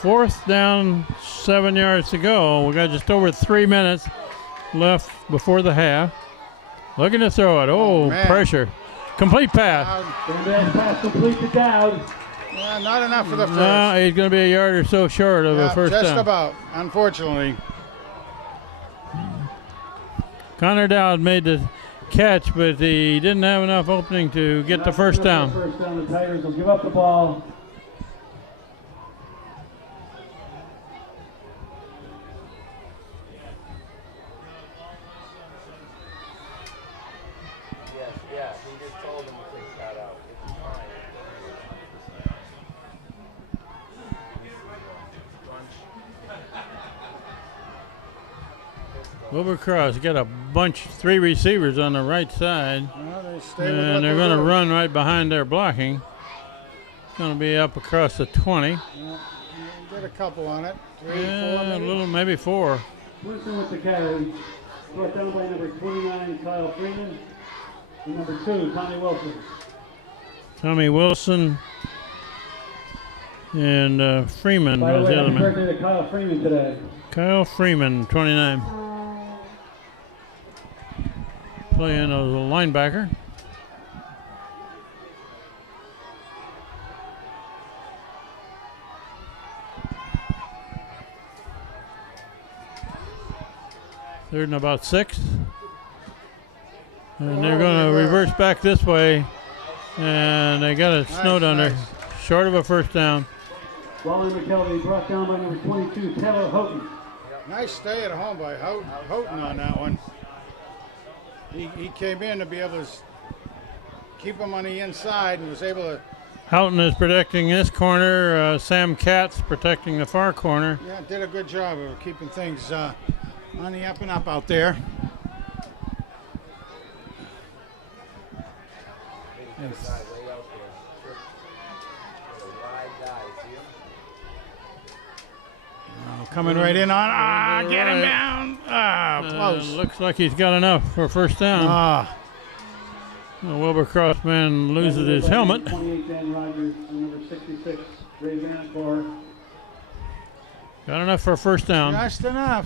Fourth down, 7 yards to go. We got just over 3 minutes left before the half. Looking to throw it. Oh, man. pressure. Complete pass. Vandell's pass complete to Dowd. Not enough for the first. No, he's going to be a yard or so short of a first just down. about, unfortunately. Connor Dowd made the catch, but he didn't have enough opening to get the first down. First down, the Tigers will give up the ball. Yeah, he just told him to take that out. It's fine. Wilbur Cross got a bunch, 3 receivers on the right side, Well, they stay with what and they're they going to do. run right behind their blocking. It's going to be up across the 20. Get a couple on it. 3, 4, Yeah, a maybe. little, maybe 4. Wilson with the carry. Brought down by number 29, Kyle Freeman. And number 2, Tommy Wilson. Tommy Wilson and Freeman By the was way, the other happy man. birthday to Kyle Freeman today. Kyle Freeman, 29. Playing as a linebacker. Third and about 6. And they're going to reverse back this way. And they got it snowed under. nice. Short of a first down. Wally McKelvey brought down by number 22, Taylor Houghton. Nice stay at home by Houghton on that one. He came in to be able to keep him on the inside and was able to, Houghton is protecting this corner. Sam Katz protecting the far corner. did a good job of keeping things on the up and up out there. Coming right in on, get him down. Close. Looks like he's got enough for a first down. Wilbur Cross man loses his helmet. 28, Dan Rogers, and number 66, Ray Vanacor. Got enough for a first down. Just enough.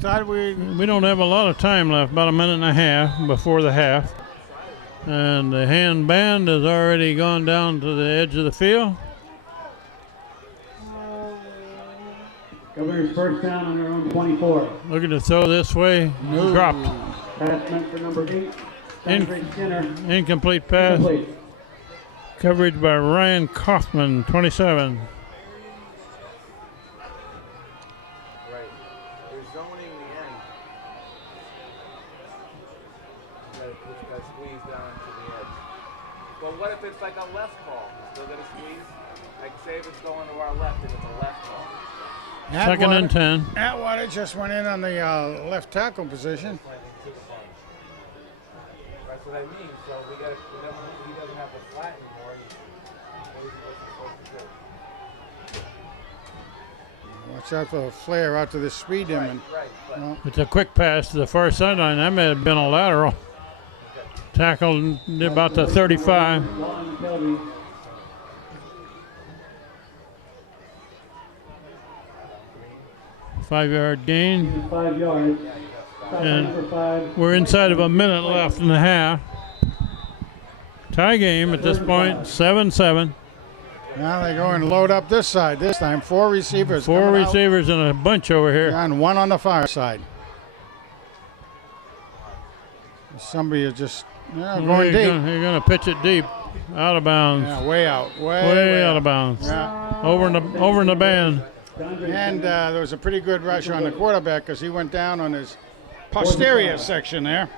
Thought we We don't have a lot of time left, about a minute and a half before the half. And the hand band has already gone down to the edge of the field. Governor's first down on their own 24. Looking to throw this way. Dropped. Pass meant for number 8, Patrick Skinner. Incomplete pass. Complete. Coverage by Ryan Kaufman, 27. Right. They're zoning the end. You gotta squeeze down to the edge. But what if it's like a left call? Still gonna squeeze? Like say if it's going to our left and it's a left call. Second and 10. Atwater just went in on the left tackle position. That's what I mean. So he doesn't have the flat anymore. What is he supposed to do? Watch out for a flare out to the speed demon. Right, but It's a quick pass to the far sideline. That may have been a lateral. Tackled about the 35. Wally McKelvey. Five-yard gain. He's 5 yards. And Number 5. we're inside of a minute left in the half. Tie game at this point, 7-7. Now they go and load up this side this time. 4 receivers. 4 coming out, receivers and a bunch over here. and 1 on the far side. Somebody is just going deep. You're going to pitch it deep, out of bounds, Yeah, way out. way out of bounds, Yeah. over in the band. And there was a pretty good rush on the quarterback because he went down on his posterior section there.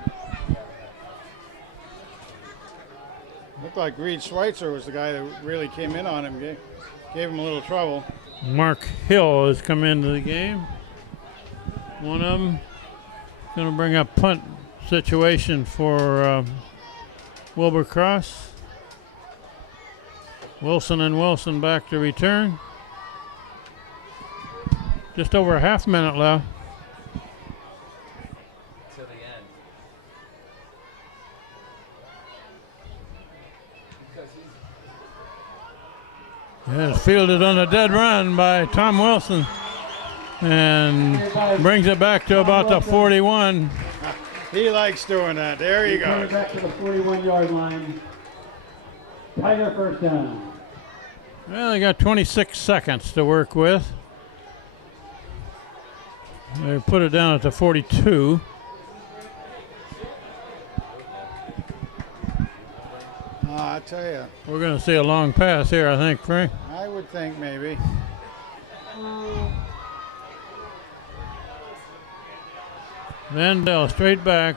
Looked like Reed Schweitzer was the guy that really came in on him, gave him a little trouble. Mark Hill has come into the game. One of them going to bring up punt situation for Wilbur Cross. Wilson and Wilson back to return. Just over a half minute left. To the end. Because he's Yeah, it's fielded on a dead run by Tom Wilson and brings it back to about the 41. He likes doing that. There he goes. Back to the 41-yard line. Tiger first down. Well, they got 26 seconds to work with. They put it down at the 42. I tell you, We're going to see a long pass here, I think, Frank. I would think maybe. Vandell straight back.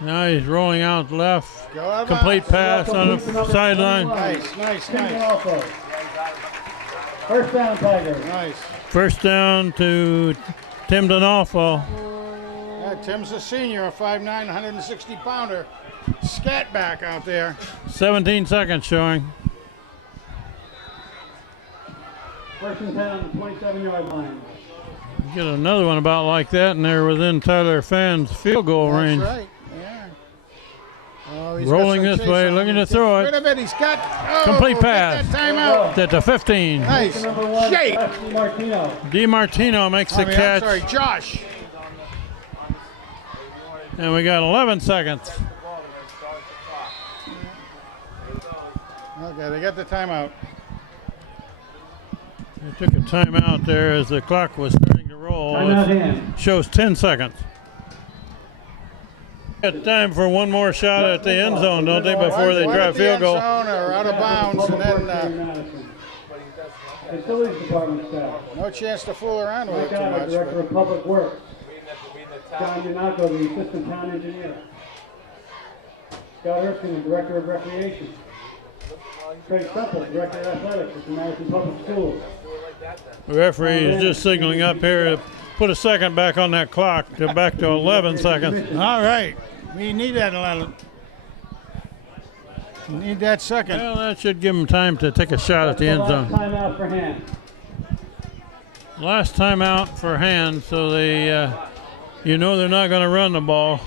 Now he's rolling out left. Go out of Complete bounds. pass on the sideline. Nice, nice, Tim nice, D'Onofrio. First down, Tigers. nice. First down to Tim D'Onofrio. Yeah, Tim's a senior, a 5'9", 160-pounder. Scat back out there. 17 seconds showing. First and 10 on the 27-yard line. Get another one about like that, and they're within Tyler Fann's field goal range. That's right, yeah. Oh, he's Rolling got some this chase way, on looking him. to throw it. Rid of it. He's got Complete get pass. that timeout. At the 15. Nice. Number 1, Shake. Dusty Martino. DiMartino makes the I'm catch. sorry, Josh. And we got 11 seconds. Okay, they got the timeout. They took a timeout there as the clock was starting to roll. Timeout It hand. shows 10 seconds. Got time for one more shot at the end zone, don't they, before they One try a at the field end goal? zone or out of bounds, and then Madison. Facilities Department staff. no chance to fool around with Mike it too Allen, much. Director of Public Works. reading the John top. Yanaco, the Assistant Town Engineer. Scott Erskine, the Director of Recreation. Craig Supple, Director of Athletics at the Madison Public Schools. The referee is just signaling up here to put a second back on that clock, to back to 11 seconds. All right, we need that 11. Need that second. Well, that should give them time to take a shot at the end zone. Timeout for hand. Last time out for hand, so they, you know, they're not going to run the ball.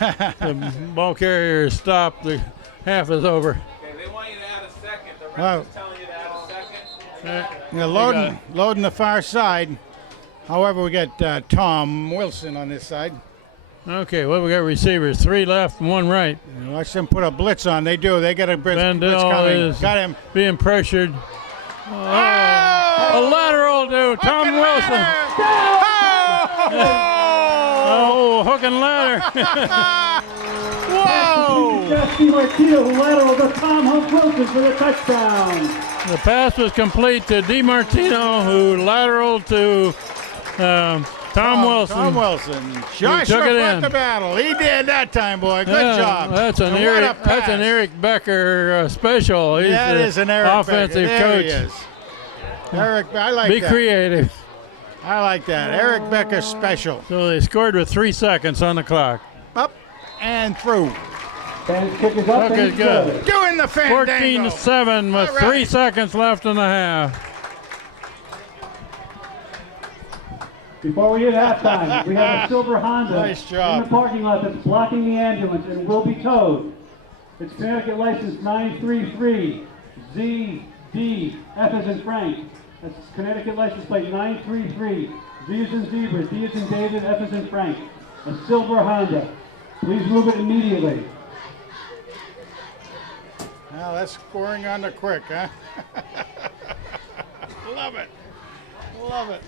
The ball carrier is stopped. The half is over. Okay, they want you to add a second. The ref Wow. is telling you to add a second. Yeah, loading the far side. However, we got Tom Wilson on this side. Okay, well, we got receivers, 3 left and 1 right. Watch them put a blitz on. They do. They got a blitz coming. Vandell is Got him. being pressured. Oh! A lateral to Tom Hook and Wilson. ladder! Oh! Oh, hook and ladder. Whoa! Dusty Martino, who lateral to Tom Wilson for the touchdown. The pass was complete to DiMartino, who lateraled to Tom Wilson. Tom Wilson. Joshua took it fought in. the battle. He did that time, boy. Good Yeah, job. That's an And what a Eric. That's an pass. Eric Becker special. He's That the is an Eric offensive Becker. There coach. he is. Eric, I like Be that. creative. I like that. Eric Becker special. So they scored with 3 seconds on the clock. Up and through. Fans kick is up. Okay, and it's good. Doing the fandango. 14-7 with All right. 3 seconds left in the half. Before we hit halftime, we have a silver Honda Nice job. in the parking lot that's blocking the ambulance and will be towed. It's Connecticut license 933 ZD, F as in Frank. That's Connecticut license plate 933 Z as in zebra, D as in David, F as in Frank. A silver Honda. Please move it immediately. Now that's scoring on the quick, huh? Love it. Love it.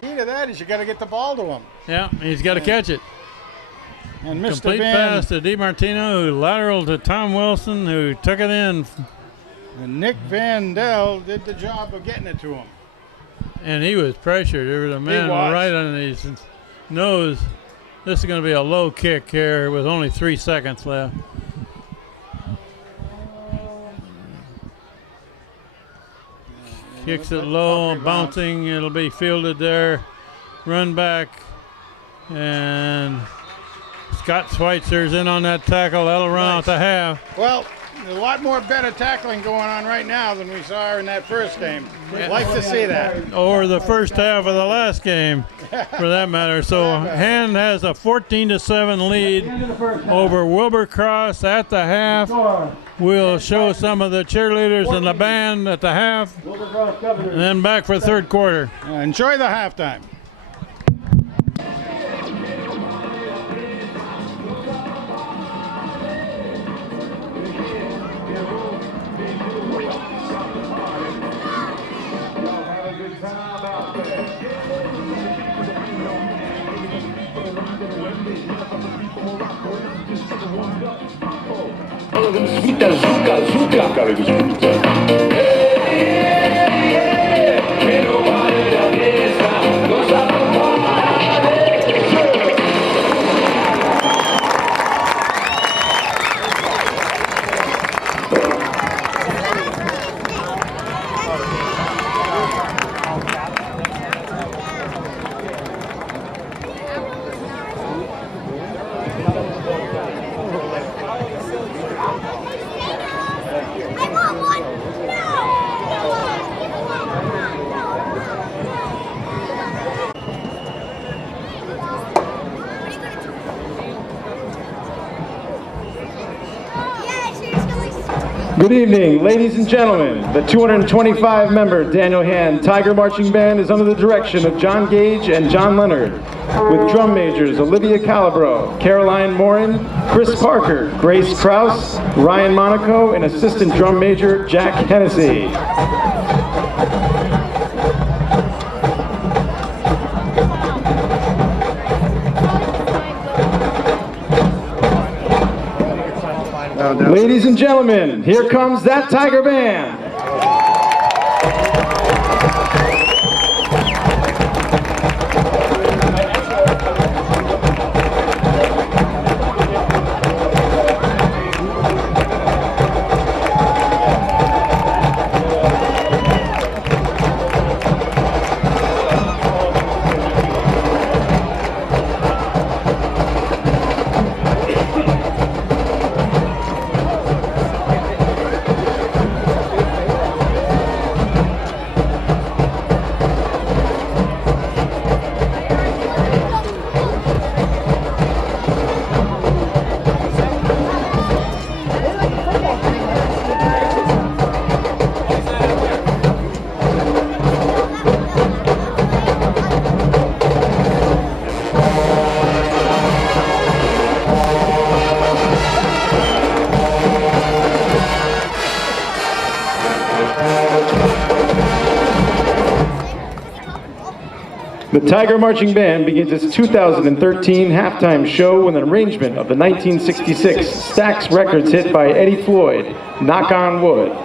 Key to that is you got to get the ball to him. Yeah, he's got to catch it. And Mr. Complete Van, pass to DiMartino, who lateral to Tom Wilson, who took it in. and Nick Vandell did the job of getting it to him. And he was pressured. There was a man was. right on his nose. This is going to be a low kick here with only 3 seconds left. Kicks it low, bouncing. It'll be fielded there. Run back. And Scott Schweitzer's in on that tackle. That'll run out the half. Well, a lot more better tackling going on right now than we saw in that first game. Like to see that. Or the first half of the last game, for that matter. So Hand has a 14-7 lead over Wilbur Cross at the half. We'll show some of the cheerleaders and the band at the half, and then back for third quarter. Enjoy the halftime. Good evening, ladies and gentlemen. The 225-member Daniel Hand Tiger Marching Band is under the direction of John Gage and John Leonard, with drum majors Olivia Calabro, Caroline Morin, Chris Parker, Grace Kraus, Ryan Monaco, and assistant drum major Jack Hennessy. Ladies and gentlemen, here comes that Tiger Band. The Tiger Marching Band begins its 2013 halftime show with an arrangement of the 1966 Stax Records hit by Eddie Floyd, Knock on Wood.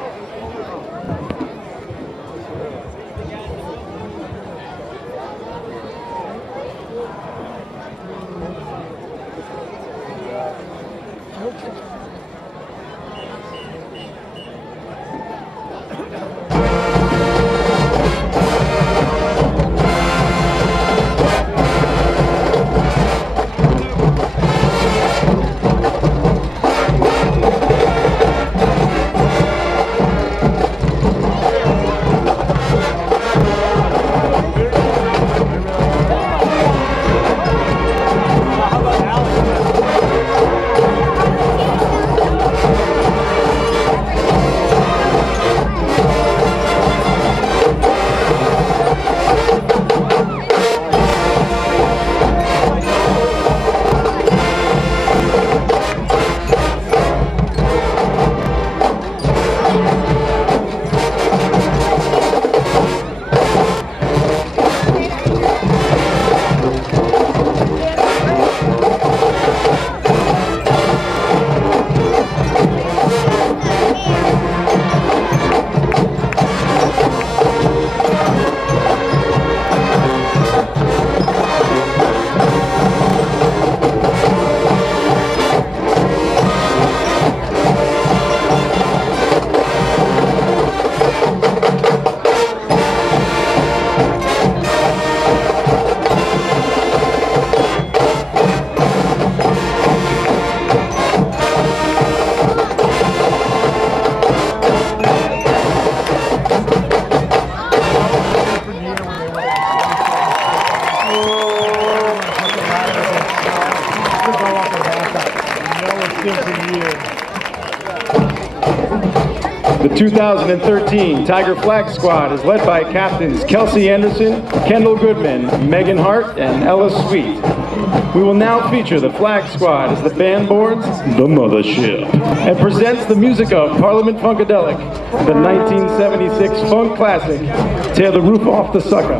The 2013 Tiger Flag Squad is led by Captains Kelsey Anderson, Kendall Goodman, Megan Hart, and Ella Sweet. We will now feature the Flag Squad as the band boards The Mothership and presents the music of Parliament Funkadelic, the 1976 funk classic, Tear the Roof Off the Sucker.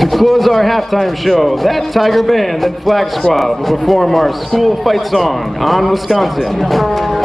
To close our halftime show, that Tiger Band and Flag Squad will perform our school fight song, On Wisconsin.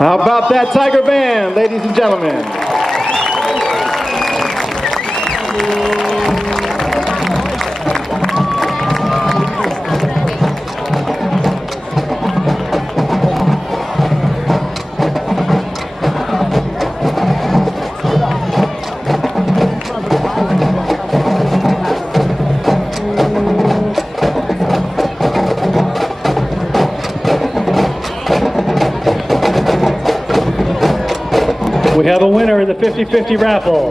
How about that Tiger Band, ladies and gentlemen? We have a winner in the 50-50 raffle.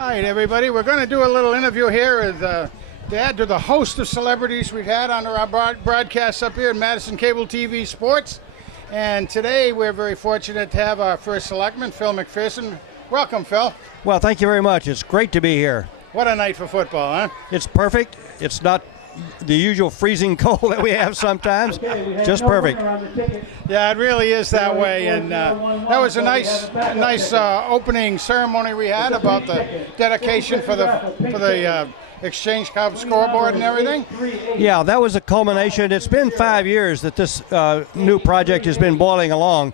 All right, everybody, we're going to do a little interview here with Dad to the host of celebrities we've had on our broadcasts up here in Madison Cable TV Sports. And today we're very fortunate to have our first selectman, Phil McPherson. Welcome, Phil. Well, thank you very much. It's great to be here. What a night for football, huh? It's perfect. It's not the usual freezing cold that we have sometimes. Just perfect. Yeah, it really is that way. And that was a nice opening ceremony we had about the dedication for the Exchange Cup scoreboard and everything. Yeah, that was a culmination. It's been 5 years that this new project has been boiling along.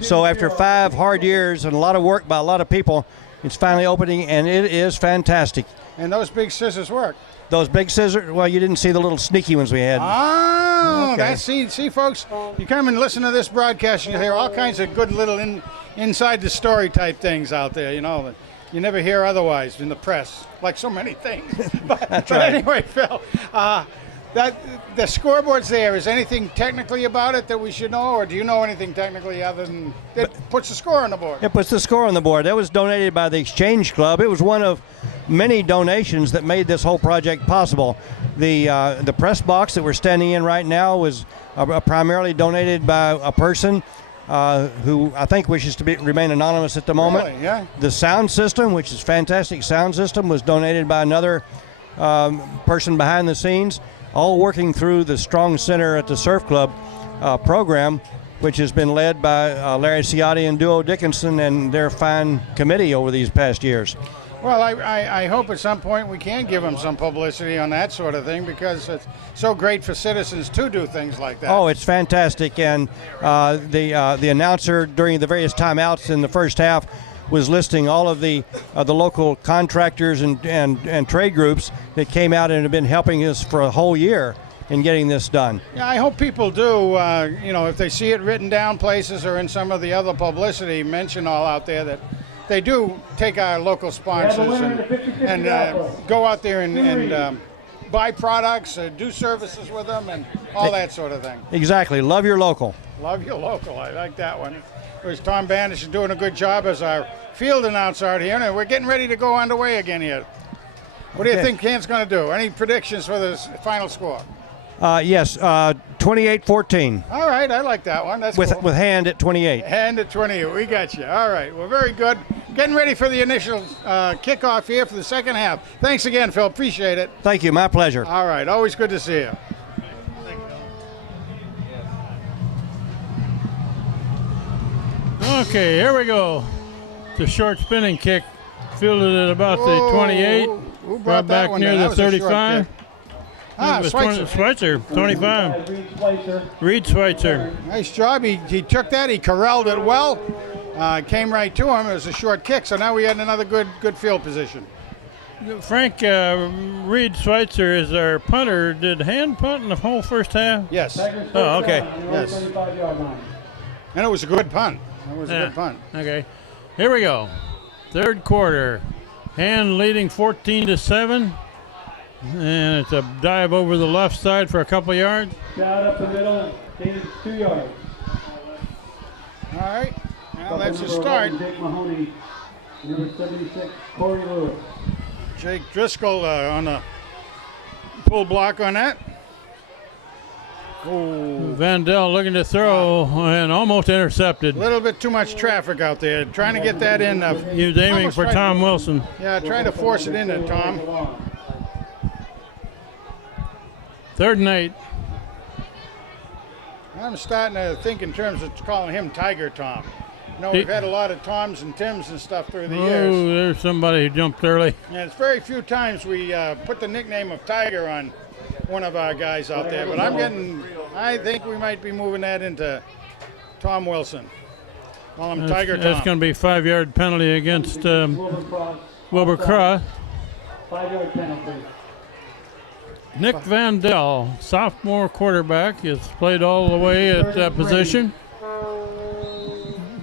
So after 5 hard years and a lot of work by a lot of people, it's finally opening, and it is fantastic. And those big scissors work. Those big scissors, well, you didn't see the little sneaky ones we had. Oh, Okay. that's, see, folks, you come and listen to this broadcast, you hear all kinds of good little inside the story type things out there, you know, that you never hear otherwise in the press, like so many things. But right. Anyway, Phil, that the scoreboard's there. Is anything technically about it that we should know, or do you know anything technically other than it puts the score on the board? It puts the score on the board. That was donated by the Exchange Club. It was one of many donations that made this whole project possible. The press box that we're standing in right now was primarily donated by a person who I think wishes to remain anonymous at the moment. Really? Yeah. The sound system, which is fantastic sound system, was donated by another person behind the scenes, all working through the Strong Center at the Surf Club program, which has been led by Larry Ciotti and Duo Dickinson and their fine committee over these past years. Well, I hope at some point we can give them some publicity on that sort of thing, because it's so great for citizens to do things like that. Oh, it's fantastic, and the announcer during the various timeouts in the first half was listing all of the local contractors and trade groups that came out and have been helping us for a whole year in getting this done. Yeah, I hope people do, if they see it written down places or in some of the other publicity, mention all out there that they do take our local sponsors and go out there and buy products, do services with them, and all that sort of thing. Exactly. Love your local. Love your local. I like that one. Of course, Tom Banish is doing a good job as our field announcer out here, and we're getting ready to go underway again here. What do you think Ken's going to do? Any predictions for the final score? Yes, 28-14. All right, I like that one. That's With cool. Hand at 28. Hand at 20. We got you. All right. Well, very good. Getting ready for the initial kickoff here for the second half. Thanks again, Phil. Appreciate it. Thank you. My pleasure. All right. Always good to see you. Okay, here we go. The short spinning kick, fielded at about the 28. Who brought Brought that back one near in? the That was a short 35. kick. Ah, It was Schweitzer. Schweitzer, 25. Reed Schweitzer. Nice job. He took that. He corralled it well. Came right to him. It was a short kick, so now we had another good field position. Frank, Reed Schweitzer is our punter. Did Hand punt in the whole first half? Yes. Oh, okay. Yes. And it was a good punt. It was a Yeah. good punt. Okay. Here we go. Third quarter. Hand leading 14-7. And it's a dive over the left side for a couple yards. Shot up the middle, gains 2 yards. All right. Well, that's a start. Jake Mahoney, number 76, Corey Lewis. Jake Driscoll on the pull block on that. Oh, Vandell looking to throw and almost intercepted. a little bit too much traffic out there. Trying to get that in. He was aiming Almost for right. Tom Wilson. Yeah, trying to force it in there, Tom. 3rd and 8. I'm starting to think in terms of calling him Tiger Tom. You know, we've had a lot of Toms and Tims and stuff through the years. Oh, there's somebody who jumped early. And it's very few times we put the nickname of Tiger on one of our guys out there. But I think we might be moving that into Tom Wilson. Call him Tiger Tom. That's going to be a 5-yard penalty against Wilbur Cross. 5-yard penalty. Nick Van Dell, sophomore quarterback, has played all the way at that position.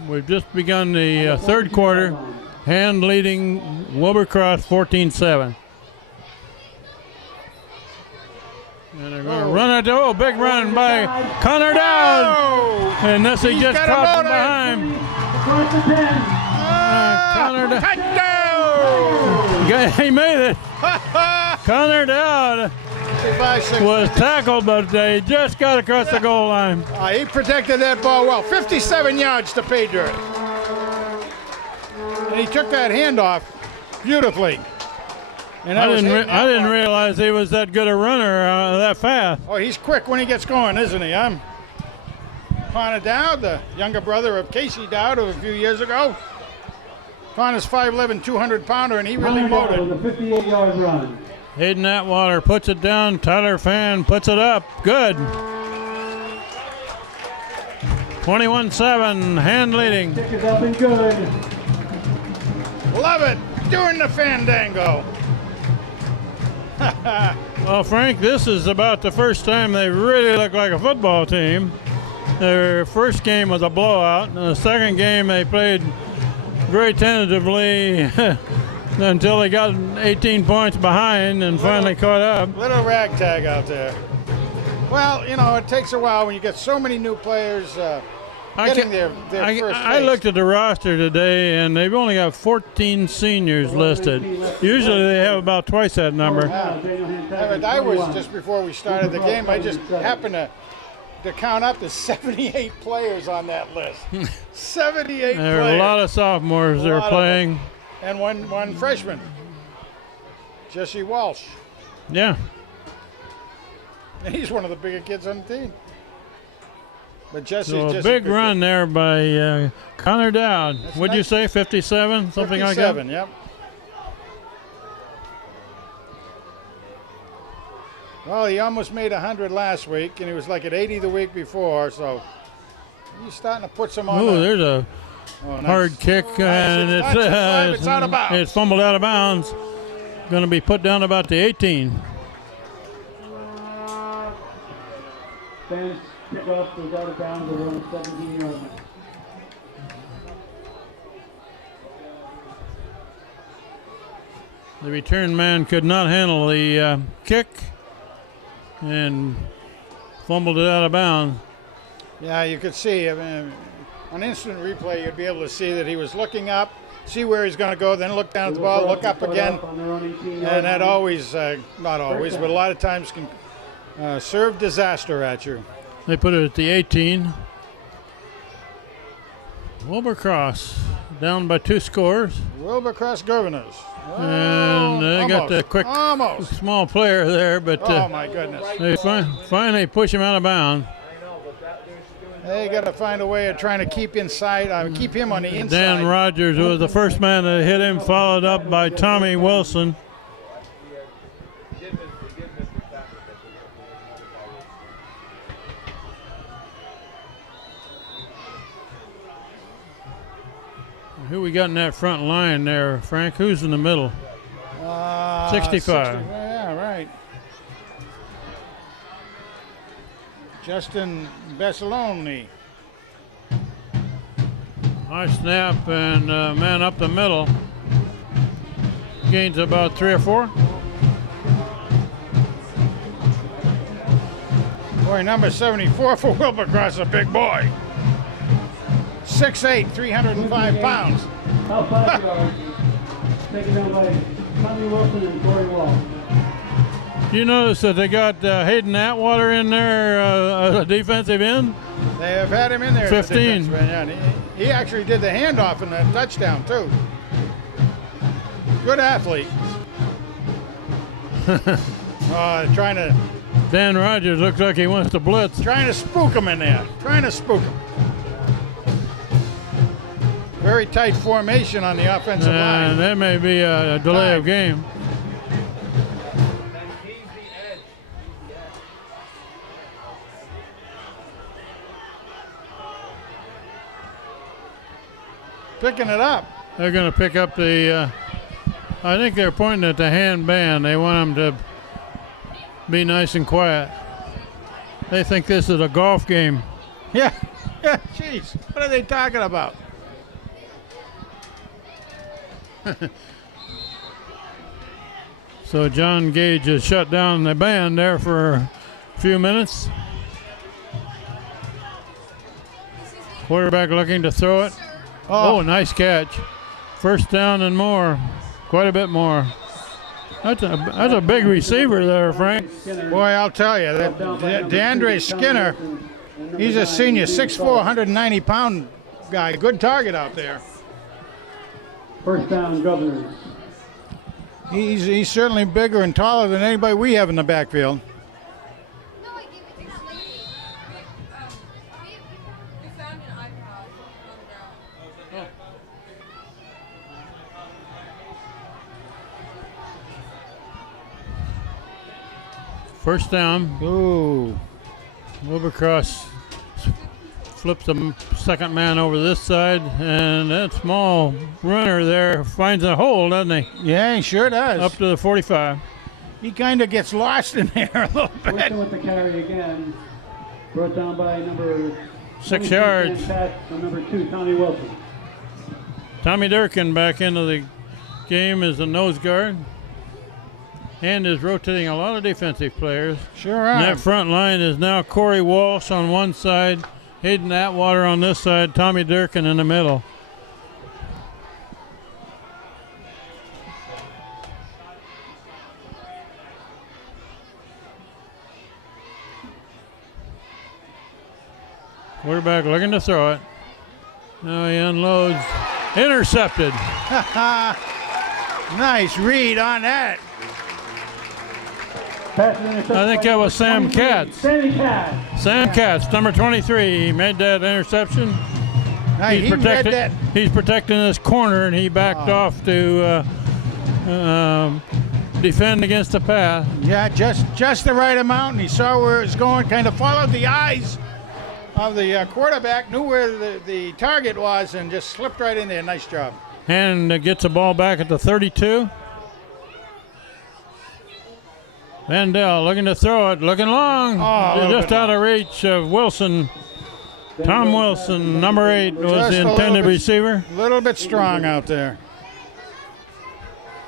We've just begun the third quarter, Hand leading Wilbur Cross 14-7. And they're going to run it. Oh, big run by Connor Dowd. And Nessie just caught him behind. Connor Dowd. He made it. Connor Dowd was tackled, but they just got across the goal line. He protected that ball well. 57 yards to pay dirt. And he took that handoff beautifully. And I didn't realize he was that good a runner that fast. Oh, he's quick when he gets going, isn't he? Connor Dowd, the younger brother of Casey Dowd of a few years ago. Connor's 5'11", 200-pounder, and he really motored. A 58-yard run. Hayden Atwater puts it down. Tyler Fan puts it up. Good. 21-7, Hand leading. Kick is up and good. Love it. Doing the fandango. Well, Frank, this is about the first time they really look like a football team. Their first game was a blowout. And the second game they played very tentatively until they got 18 points behind and finally caught up. Little ragtag out there. Well, you know, it takes a while when you get so many new players getting their first I taste. looked at the roster today, and they've only got 14 seniors listed. Usually they have about twice that number. I was, just before we started the game, I just happened to count up to 78 players on that list. 78 There are players. a lot of sophomores they're playing. And one freshman, Jesse Walsh. Yeah. And he's one of the bigger kids on the team. But Jesse, So a Jesse big picked run it. there by Connor Dowd. That's Would you nice. say 57, something like that? 57, yep. Well, he almost made 100 last week, and he was like at 80 the week before, so he's starting to put some on. Ooh, there's a nice. hard kick, and It's touch, it's out of bounds. it's fumbled out of bounds. Going to be put down about the 18. Fans pick up, goes out of bounds around 17 yards. The return man could not handle the kick and fumbled it out of bounds. Yeah, you could see. I mean, on instant replay, you'd be able to see that he was looking up, see where he's going to go, then look down at the ball, look up again, and that always, not always, but a lot of times can serve disaster at you. They put it at the 18. Wilbur Cross down by 2 scores. Wilbur Cross Governors. And they got the quick Almost. small player there, but Oh, my goodness. they finally push him out of bounds. They got to find a way of trying to keep inside, keep him on the inside. Dan Rogers was the first man to hit him, followed up by Tommy Wilson. Who we got in that front line there, Frank? Who's in the middle? 65. Yeah, right. Justin Bessaloni. High snap and man up the middle. Gains about 3 or 4. Boy, number 74 for Wilbur Cross, a big boy. 6'8", 305 pounds. About 5 yards. Taken down by Tommy Wilson and Corey Wall. You notice that they got Hayden Atwater in there, a defensive end? They have had him in there. as a 15. defenseman, yeah, and he actually did the handoff in the touchdown, too. Good athlete. Trying Dan Rogers looks like he wants to blitz. to spook him in there. Trying to spook him. Very tight formation on the offensive And line. that may be a delay of game. Picking it up. They're going to pick up the, I think they're pointing at the hand band. They want them to be nice and quiet. They think this is a golf game. Yeah, yeah, jeez, what are they talking about? So John Gage has shut down the band there for a few minutes. Quarterback looking to throw it. Oh, nice catch. First down and more. Quite a bit more. That's a big receiver there, Frank. Boy, I'll tell you, that DeAndre Skinner, he's a senior, 6'4", 190-pound guy. Good target out there. First down, Governors. He's certainly bigger and taller than anybody we have in the backfield. First down. Ooh. Wilbercross flips the second man over this side, and that small runner there finds a hole, doesn't he? Yeah, he sure does. Up to the 45. He kind of gets lost in there a little bit. Wilson with the carry again. Brought down by number 6 yards. And number 2, Tommy Wilson. Tommy Durkin back into the game as a nose guard. And is rotating a lot of defensive players. Sure And are. that front line is now Corey Walsh on one side, Hayden Atwater on this side, Tommy Durkin in the middle. Quarterback looking to throw it. Now he unloads. Intercepted. Nice read on that. I think that was Sam Katz. Sammy Katz. Sam Katz, number 23, he made that interception. Hey, he read that. He's protecting this corner, and he backed off to defend against the pass. Yeah, just the right amount, and he saw where it was going, kind of followed the eyes of the quarterback, knew where the target was, and just slipped right in there. Nice job. And gets the ball back at the 32. Vandell looking to throw it, looking long. Just out of reach of Wilson. Tom Wilson, number 8, was the intended receiver. A little bit strong out there.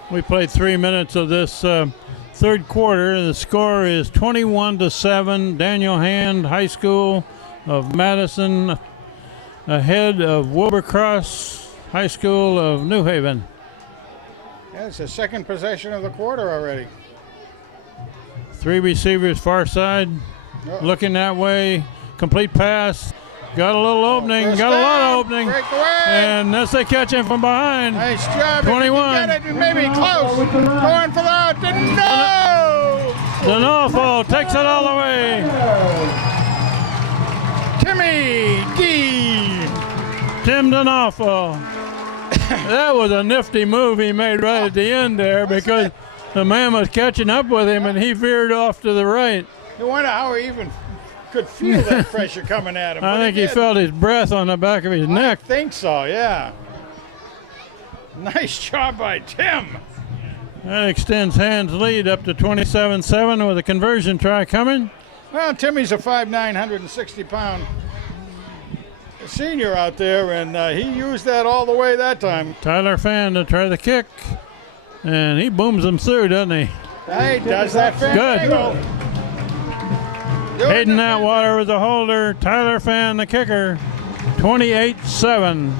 We played 3 minutes of this third quarter. The score is 21-7. Daniel Hand High School of Madison ahead of Wilbercross High School of New Haven. Yeah, it's the second possession of the quarter already. 3 receivers far side, looking that way. Complete pass. Got a little opening. Got a lot of opening. Breakaway. And as they catch him from behind. Nice job. 21. Get it, maybe close. Going for the no. D'Onofrio takes it all the way. Timmy D. Tim D'Onofrio. That was a nifty move he made right at the end there because the man was catching up with him and he veered off to the right. You wonder how he even could feel that pressure coming at him. I think he felt his breath on the back of his neck. I think so, yeah. Nice job by Tim. That extends Hand's lead up to 27-7 with a conversion try coming. Well, Timmy's a 5'9", 160-pound senior out there, and he used that all the way that time. Tyler Fan to try the kick, and he booms them through, doesn't he? Hey, does that Fan Good. angle. Hayden Atwater was the holder. Tyler Fan the kicker. 28-7.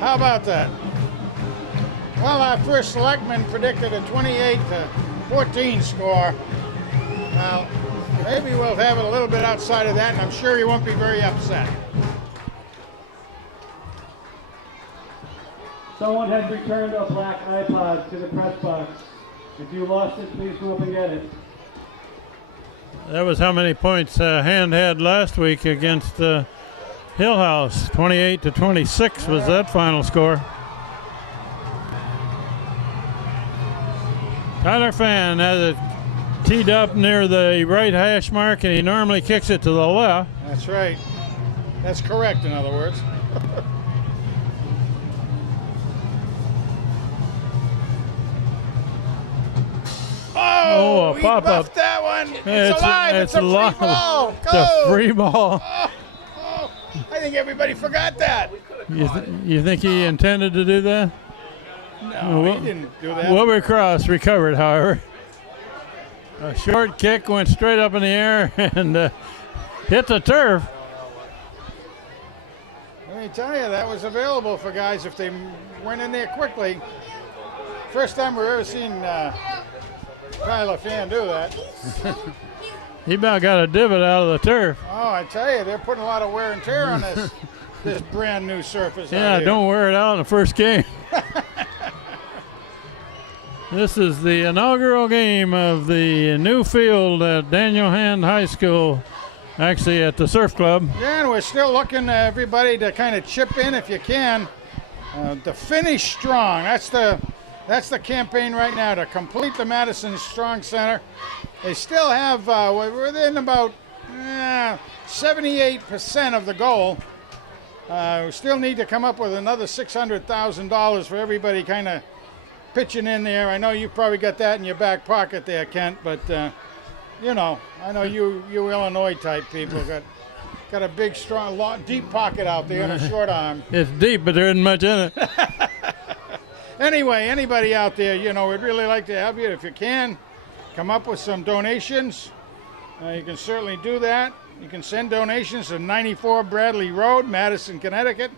How about that? Well, our first selectman predicted a 28-14 score. Now, maybe we'll have it a little bit outside of that, and I'm sure he won't be very upset. Someone had returned a black iPod to the press box. If you lost it, please go up and get it. That was how many points Hand had last week against Hillhouse. 28-26 was that final score. Tyler Fan has it teed up near the right hash mark, and he normally kicks it to the left. That's right. That's correct, in other words. Oh, a he pop-up. buffed that one. Yeah, It's alive. It's a free alive. ball. It's a free ball. Oh, I think everybody forgot that. You think he intended to do that? No, he didn't do that. Wilbur Cross recovered, however. A short kick went straight up in the air and hit the turf. Let me tell you, that was available for guys if they went in there quickly. First time we've ever seen Tyler Fan do that. He about got a divot out of the turf. Oh, I tell you, they're putting a lot of wear and tear on this brand new surface. Yeah, out here. don't wear it out in the first game. This is the inaugural game of the new field at Daniel Hand High School, actually at the Surf Club. Yeah, and we're still looking to everybody to kind of chip in if you can. To finish strong. That's the campaign right now, to complete the Madison Strong Center. They still have, we're within about 78% of the goal. We still need to come up with another $600,000 for everybody kind of pitching in there. I know you probably got that in your back pocket there, Kent, but you know, I know you Illinois type people got a big, strong, long, deep pocket out there and a short arm. It's deep, but there isn't much in it. Anyway, anybody out there, you know, we'd really like to have you. If you can, come up with some donations. You can certainly do that. You can send donations to 94 Bradley Road, Madison, Connecticut,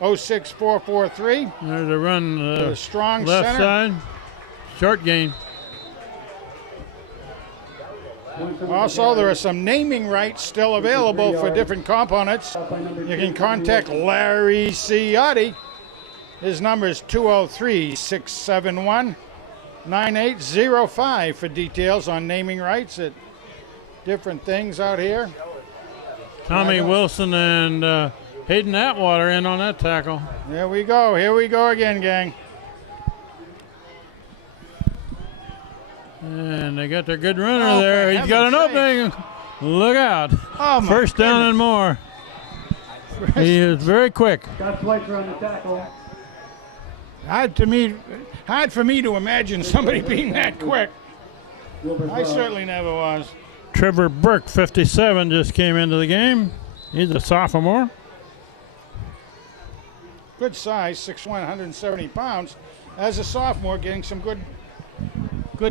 06443. There's a run The strong left center. side. Short gain. Also, there are some naming rights still available for different components. You can contact Larry Ciotti. His number is 203-671-9805 for details on naming rights at different things out here. Tommy Wilson and Hayden Atwater in on that tackle. There we go. Here we go again, gang. And they got their good runner Oh, there. for He's got an heaven's opening. Look out. Oh, my First down and more. He is very quick. Scott Schweitzer on the tackle. Hard for me to imagine somebody being that quick. I certainly never was. Trevor Burke, 57, just came into the game. He's a sophomore. Good size, 6'1", 170 pounds. As a sophomore, getting some good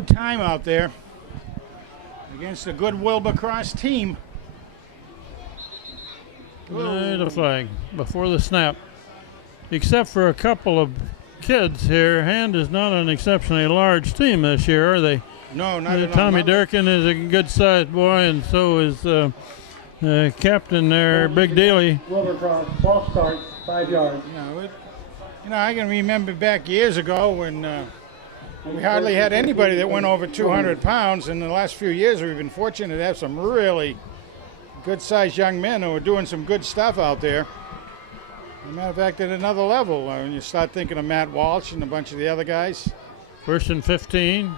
time out there against a good Wilbur Cross team. The flag before the snap. Except for a couple of kids here, Hand is not an exceptionally large team this year, are they? No, not at all. Tommy Durkin is a good-sized boy, and so is captain there, Big Dealey. Wilbur Cross, false start, 5 yards. I can remember back years ago when we hardly had anybody that went over 200 pounds. In the last few years, we've been fortunate to have some really good-sized young men who are doing some good stuff out there. As a matter of fact, at another level, when you start thinking of Matt Walsh and a bunch of the other guys. First and 15.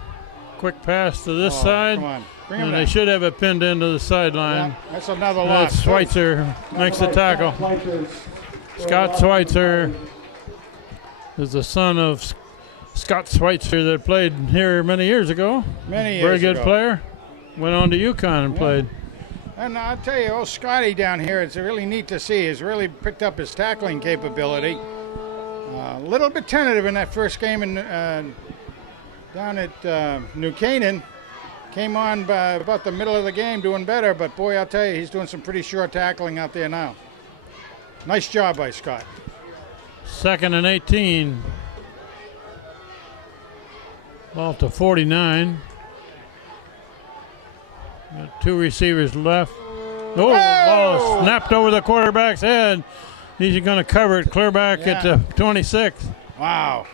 Quick pass to this side. Come on, bring him And down. they should have it pinned into the sideline. Yeah, that's another loss. That's Schweitzer makes the tackle. Scott Schweitzer is the son of Scott Schweitzer that played here many years ago. Many years Very good ago. player. Went on to UConn and played. And I'll tell you, old Scotty down here, it's really neat to see. He's really picked up his tackling capability. A little bit tentative in that first game down at New Canaan. Came on by about the middle of the game doing better, but boy, I'll tell you, he's doing some pretty sure tackling out there now. Nice job by Scott. Second and 18. Ball to 49. Got two receivers left. Oh, ball snapped over the quarterback's head. He's going to cover it clear back at the 26. Wow.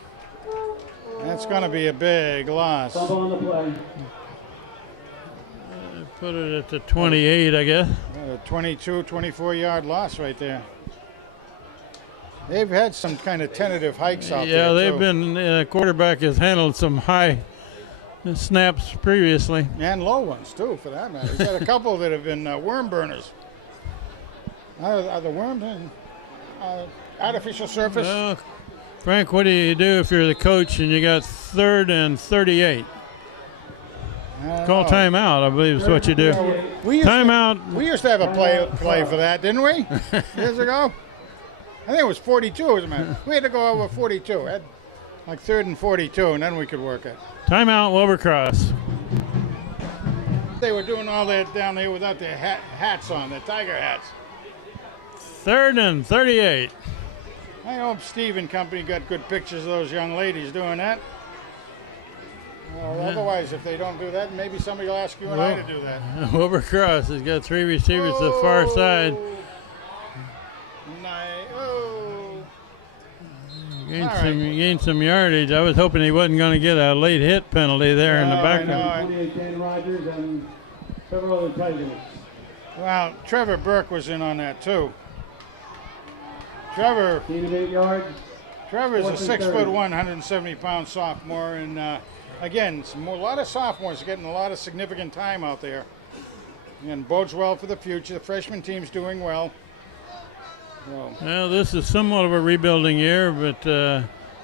That's going to be a big loss. Fumble on the play. Put it at the 28, I guess. 22, 24-yard loss right there. They've had some kind of tentative hikes out there. Yeah, they've too. been, quarterback has handled some high snaps previously. And low ones, too, for that matter. We've got a couple that have been worm burners. Are the worms artificial surface? Well, Frank, what do you do if you're the coach and you got 3rd and 38? Call timeout, I believe is what you do. We used Timeout. We used to have a play for that, didn't we? Years ago. I think it was 42, as a matter. We had to go over 42. Had like 3rd and 42, and then we could work it. Timeout, Wilbur Cross. They were doing all that down there without their hats on, their tiger hats. 3rd and 38. I hope Steve and company got good pictures of those young ladies doing that. Well, otherwise, if they don't do that, maybe somebody will ask you and I to do that. Wilbur Cross has got 3 receivers to the far side. Gained some yardage. I was hoping he wasn't going to get a late hit penalty there in the background. 28 Dan Rogers and several other tight ends. Well, Trevor Burke was in on that too. Trevor. Gain of 8 yards. Trevor's a 4th and 6'1", 30. 170-pound sophomore, and again, a lot of sophomores getting a lot of significant time out there, and bodes well for the future. The freshman team's doing well. Well, this is somewhat of a rebuilding year, but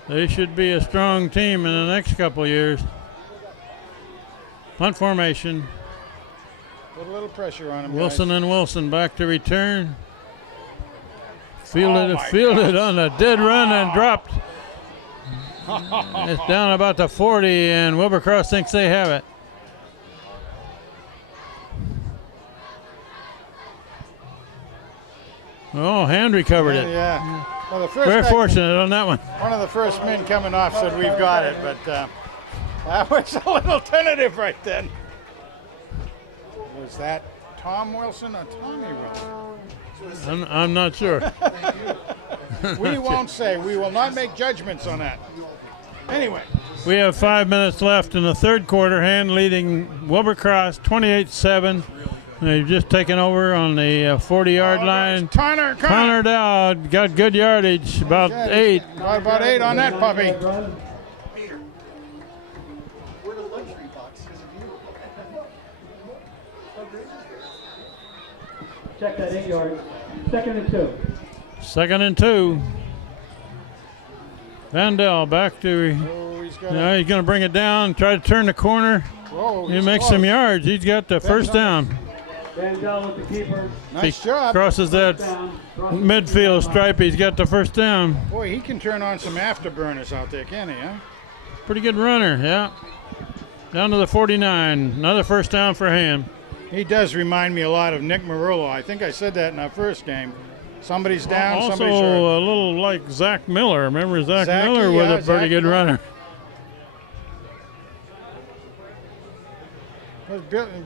they should be a strong team in the next couple of years. Punt formation. Put a little pressure on him. Wilson guys. and Wilson back to return. Fielded on a dead run and dropped. It's down about the 40, and Wilbur Cross thinks they have it. Oh, hand recovered it. Yeah. Well, the first Very guy, fortunate on that one. one of the first men coming off said we've got it, but that was a little tentative right then. Was that Tom Wilson or Tommy Wilson? I'm not sure. We won't say. We will not make judgments on that. Anyway. We have 5 minutes left in the third quarter. Hand leading Wilbur Cross 28-7. They've just taken over on the 40-yard line. Connor Dowd got good yardage, about 8. Got about 8 on that puppy. Check that 8 yards. 2nd and 2. 2nd and 2. Vandell back to. Now he's going to bring it down, try to turn the corner. He makes some yards. He's got the first down. Vandell with the keeper. Nice job. Crosses that midfield stripe. He's got the first down. Boy, he can turn on some afterburners out there, can he, huh? Pretty good runner, yeah. Down to the 49. Another first down for him. He does remind me a lot of Nick Marillo. I think I said that in our first game. Somebody's down, Also somebody's hurt. a little like Zach Miller. Remember Zach Zachy, Miller was yeah, a pretty Zach good Miller. runner.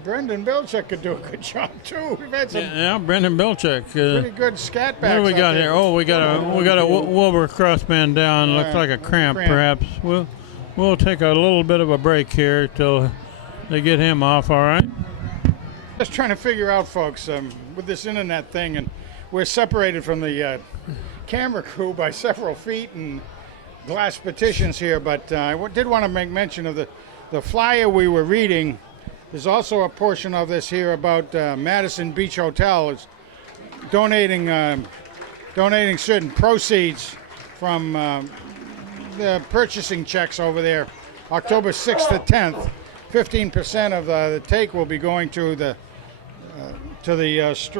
Brendan Bilchik could do a good job too. We've had some Yeah, Brendan Bilchik. pretty good scat backs. What do we out got there. here? Oh, we got a Wilbur Cross man down. Looks like a cramp, perhaps. We'll take a little bit of a break here till they get him off. All right. Just trying to figure out, folks, with this internet thing, and we're separated from the camera crew by several feet and glass partitions here. But I did want to make mention of the flyer we were reading. There's also a portion of this here about Madison Beach Hotel is donating certain proceeds from the purchasing checks over there. October 6th to 10th, 15% of the take will be going to the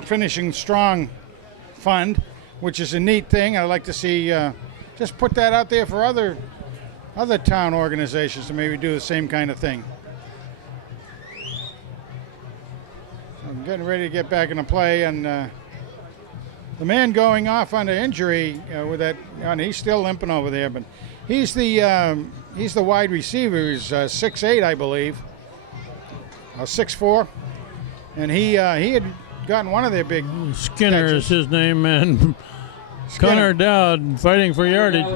Finishing Strong Fund, which is a neat thing. I'd like to see just put that out there for other town organizations to maybe do the same kind of thing. I'm getting ready to get back into play, and the man going off under injury with that, and he's still limping over there, but he's the wide receiver. He's 6'8", I believe, 6'4", and he had gotten one of their big Skinner catches. is his name, and Connor Dowd fighting for yardage.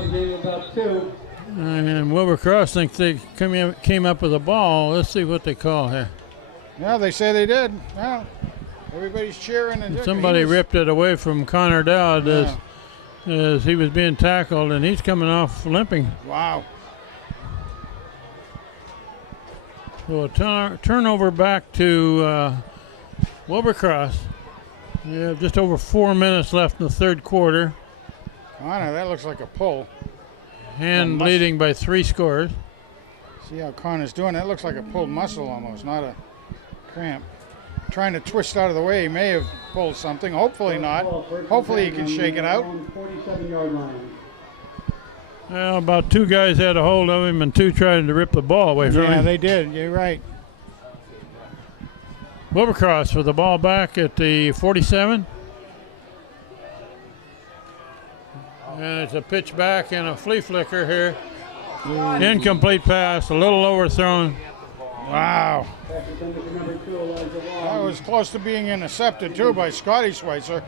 About 2. And Wilbur Cross thinks they came up with a ball. Let's see what they call here. Yeah, they say they did. Well, everybody's cheering. And Somebody ripped it away from Connor Dowd Yeah. as he was being tackled, and he's coming off limping. Wow. So a turnover back to Wilbur Cross. We have just over 4 minutes left in the third quarter. Connor, that looks like a pull. Hand leading by 3 scores. See how Connor's doing? That looks like a pulled muscle almost, not a cramp. Trying to twist out of the way. He may have pulled something. Hopefully not. Hopefully he can shake it out. 47-yard line. Well, about 2 guys had a hold of him and 2 tried to rip the ball away from Yeah, him. they did. You're right. Wilbercross with the ball back at the 47. And it's a pitch back and a flea flicker here. Incomplete pass, a little overthrown. Wow. Pass intended for number 2, Elijah That Long. was close to being intercepted, too, by Scotty Schweitzer.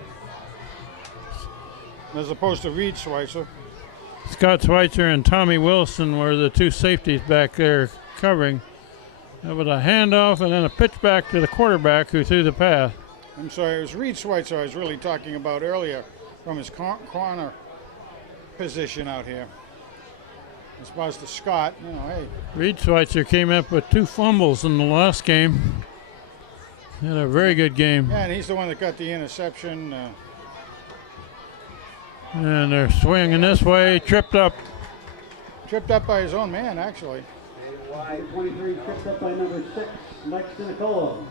As opposed to Reed Schweitzer. Scott Schweitzer and Tommy Wilson were the 2 safeties back there covering. That was a handoff and then a pitch back to the quarterback who threw the pass. I'm sorry, it was Reed Schweitzer I was really talking about earlier from his corner position out here. As far as the Scott, you know, hey, Reed Schweitzer came up with 2 fumbles in the last game. Had a very good game. yeah, and he's the one that got the interception. And they're swinging this way, tripped up. Tripped up by his own man, actually. Number 23 tripped up by number 6, Mike Sinicolo.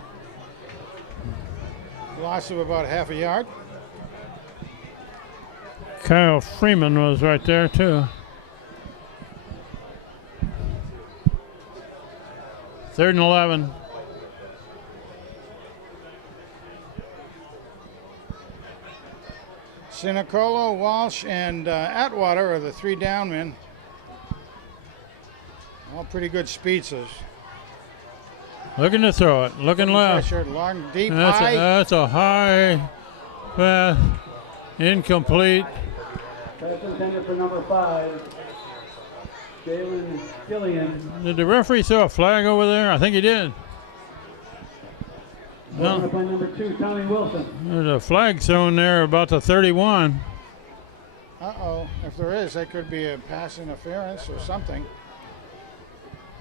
Loss of about half a yard. Kyle Freeman was right there too. 3rd and 11. Sinicolo, Walsh, and Atwater are the 3 down men. All pretty good speedsters. Looking to throw it, looking left. Pressure, long, deep, That's high. that's a high pass, incomplete. Pass intended for number 5, Jalen Gillian. Did the referee throw a flag over there? I think he did. Broken No, up by number 2, Tommy Wilson. there's a flag thrown there about the 31. Uh-oh. If there is, that could be a pass interference or something.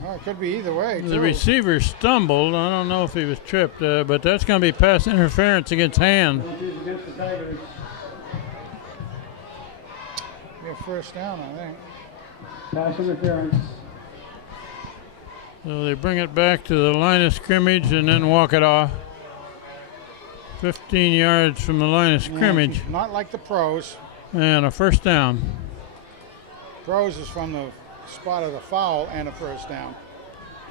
Well, it could be either way, The too. receiver stumbled. I don't know if he was tripped, but that's going to be pass interference against hand. Penalties against the Tigers. Be a first down, I think. Pass interference. So they bring it back to the line of scrimmage and then walk it off. 15 yards from the line of scrimmage Not like the pros. and a first down. Pros is from the spot of the foul and a first down.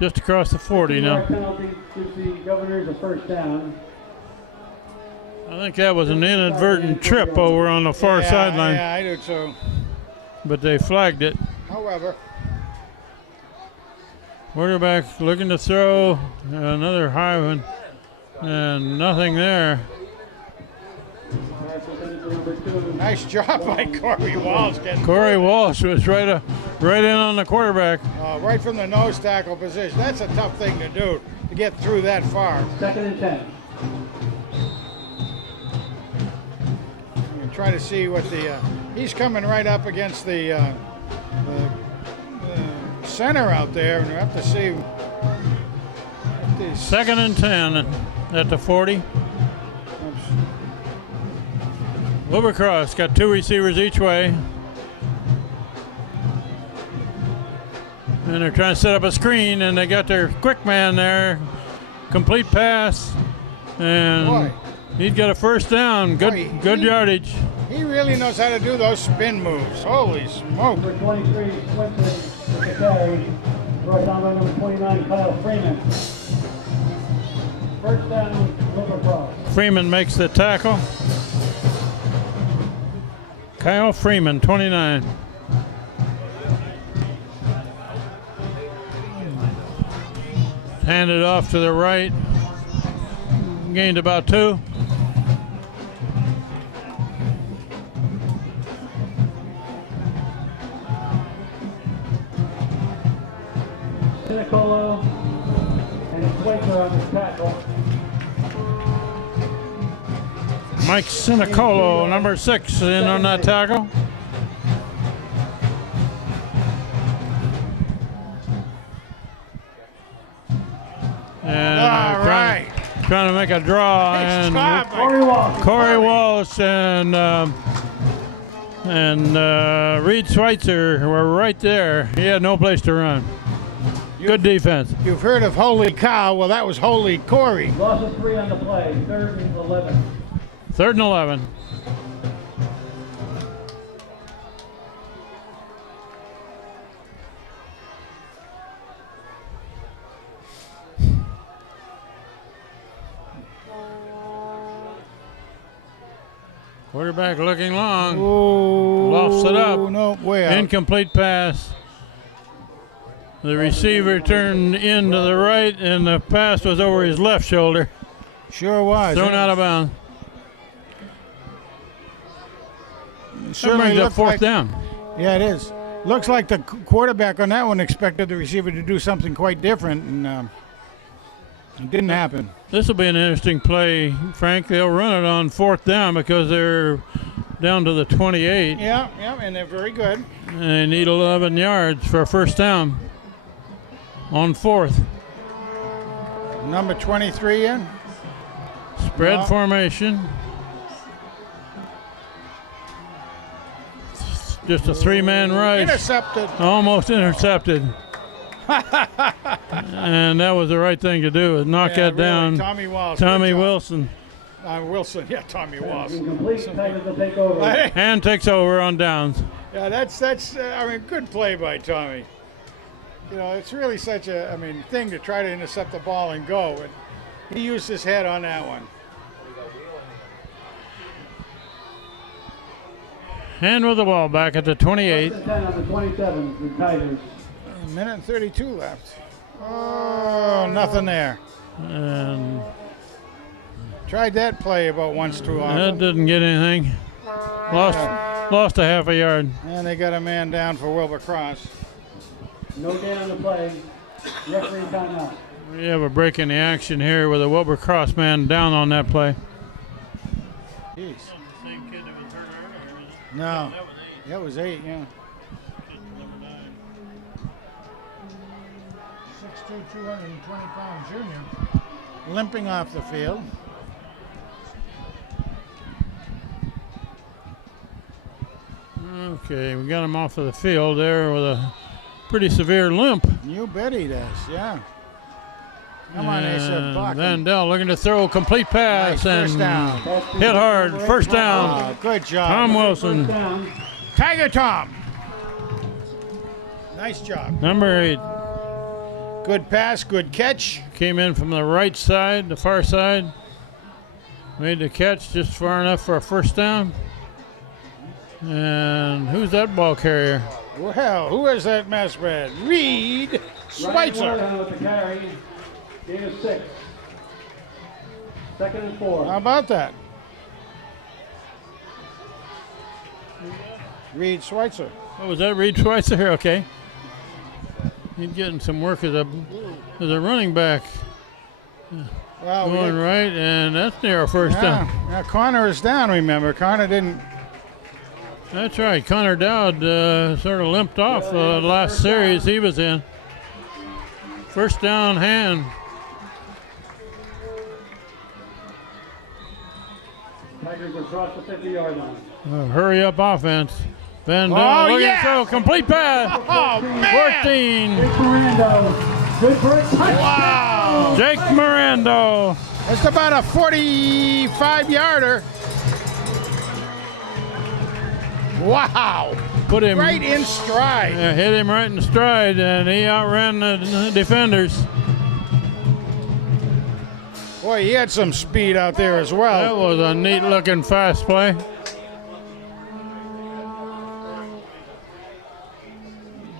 Just across the 40 now. Penalty gives the Governors a first down. I think that was an inadvertent trip over on the far Yeah, sideline, Yeah, I do too. but they flagged it. However, Quarterback looking to throw another high one, and nothing there. Pass intended for number 2. nice job by Corey Walsh getting Corey Walsh was right in on the quarterback. right from the nose tackle position. That's a tough thing to do, to get through that far. 2nd and 10. I'm gonna try to see what the he's coming right up against the center out there, and we have to see. If these- 2nd and 10 at the 40. Wilbercross got 2 receivers each way. And they're trying to set up a screen, and they got their quick man there. Complete pass. And Boy. he's got a first down. Boy, Good yardage. He really knows how to do those spin moves. Holy smoke! Number 23, Swinton with the carry. Brought down by number 29, Kyle Freeman. First down, Wilbercross. Freeman makes the tackle. Kyle Freeman, 29. Handed off to the right. Gained about 2. Sinicolo and Swinton on the tackle. Mike Sinicolo, number 6, in on that tackle. And All right. trying to make a draw, Nice and job by Corey Walsh. Corey Walsh and Reed Schweitzer were right there. He had no place to run. Good defense. You've heard of Holy Cow. Well, that was Holy Corey. Loss of 3 on the play, 3rd and 11. 3rd and 11. Quarterback looking long. Oh, Lofts it up. No, way out. Incomplete pass. The receiver turned in to the right, and the pass was over his left shoulder. Sure was. Thrown out of bounds. That Certainly brings up looked 4th like, down. Yeah, it is. Looks like the quarterback on that one expected the receiver to do something quite different, and it didn't happen. This will be an interesting play, Frank. They'll run it on 4th down because they're down to the 28. Yeah, and they're very good. And they need 11 yards for a 1st down on 4th. Number 23 in. Spread No. formation. Just a 3-man rush. Intercepted. Almost intercepted. And that was the right thing to do, is knock Yeah, that down. really, Tommy Walsh. Tommy good job. Wilson. Wilson, yeah, Tommy Walsh. Incomplete, Tigers will take over. And takes over on downs. Yeah, that's I mean, good play by Tommy. You know, it's really such a thing to try to intercept the ball and go, but he used his head on that one. And with the ball back at the 28. 10 on the 27, the Tigers. A minute and 32 left. Oh, nothing there. And Tried that play about once too that often. didn't get anything. Lost a half a yard. And they got a man down for Wilbur Cross. No gain on the play. Referee timeout. We have a break in the action here with a Wilbur Cross man down on that play. Jeez. No, that was 8, yeah. 6'2", 220-pound junior. Limping off the field. Okay, we got him off of the field there with a pretty severe limp. You bet he does, yeah. Come on, Asa, And block him. Vandell looking to throw a complete pass Nice, and first down. hit hard. 1st down. Oh, good job. Tom Wilson, Down. Tiger Tom. Nice job. number 8, Good pass, good catch. came in from the right side, the far side. Made the catch just far enough for a 1st down. And who's that ball carrier? Well, who is that mass red? Reed Ryan Schweitzer. Warren with the carry. Gain of 6. 2nd and 4. How about that? Reed Schweitzer. Oh, was that Reed Schweitzer? Okay. He's getting some work as a running back. Well, we Going got- right, and that's near our 1st down. yeah, Connor is down, remember. Connor didn't. That's right. Connor Dowd sort of limped off the last series he was in. 1st down hand. Tigers across the 50-yard line. Hurry up offense. Van Oh, Dell looking yeah! to throw. Complete pass. Oh, man! 14. Jake Miranda. Good for a touchdown. Wow! Jake Mirando. That's about a 45-yarder. Wow! Put him Right in stride. hit him right in stride, and he outran the defenders. Boy, he had some speed out there as That well. was a neat looking fast play.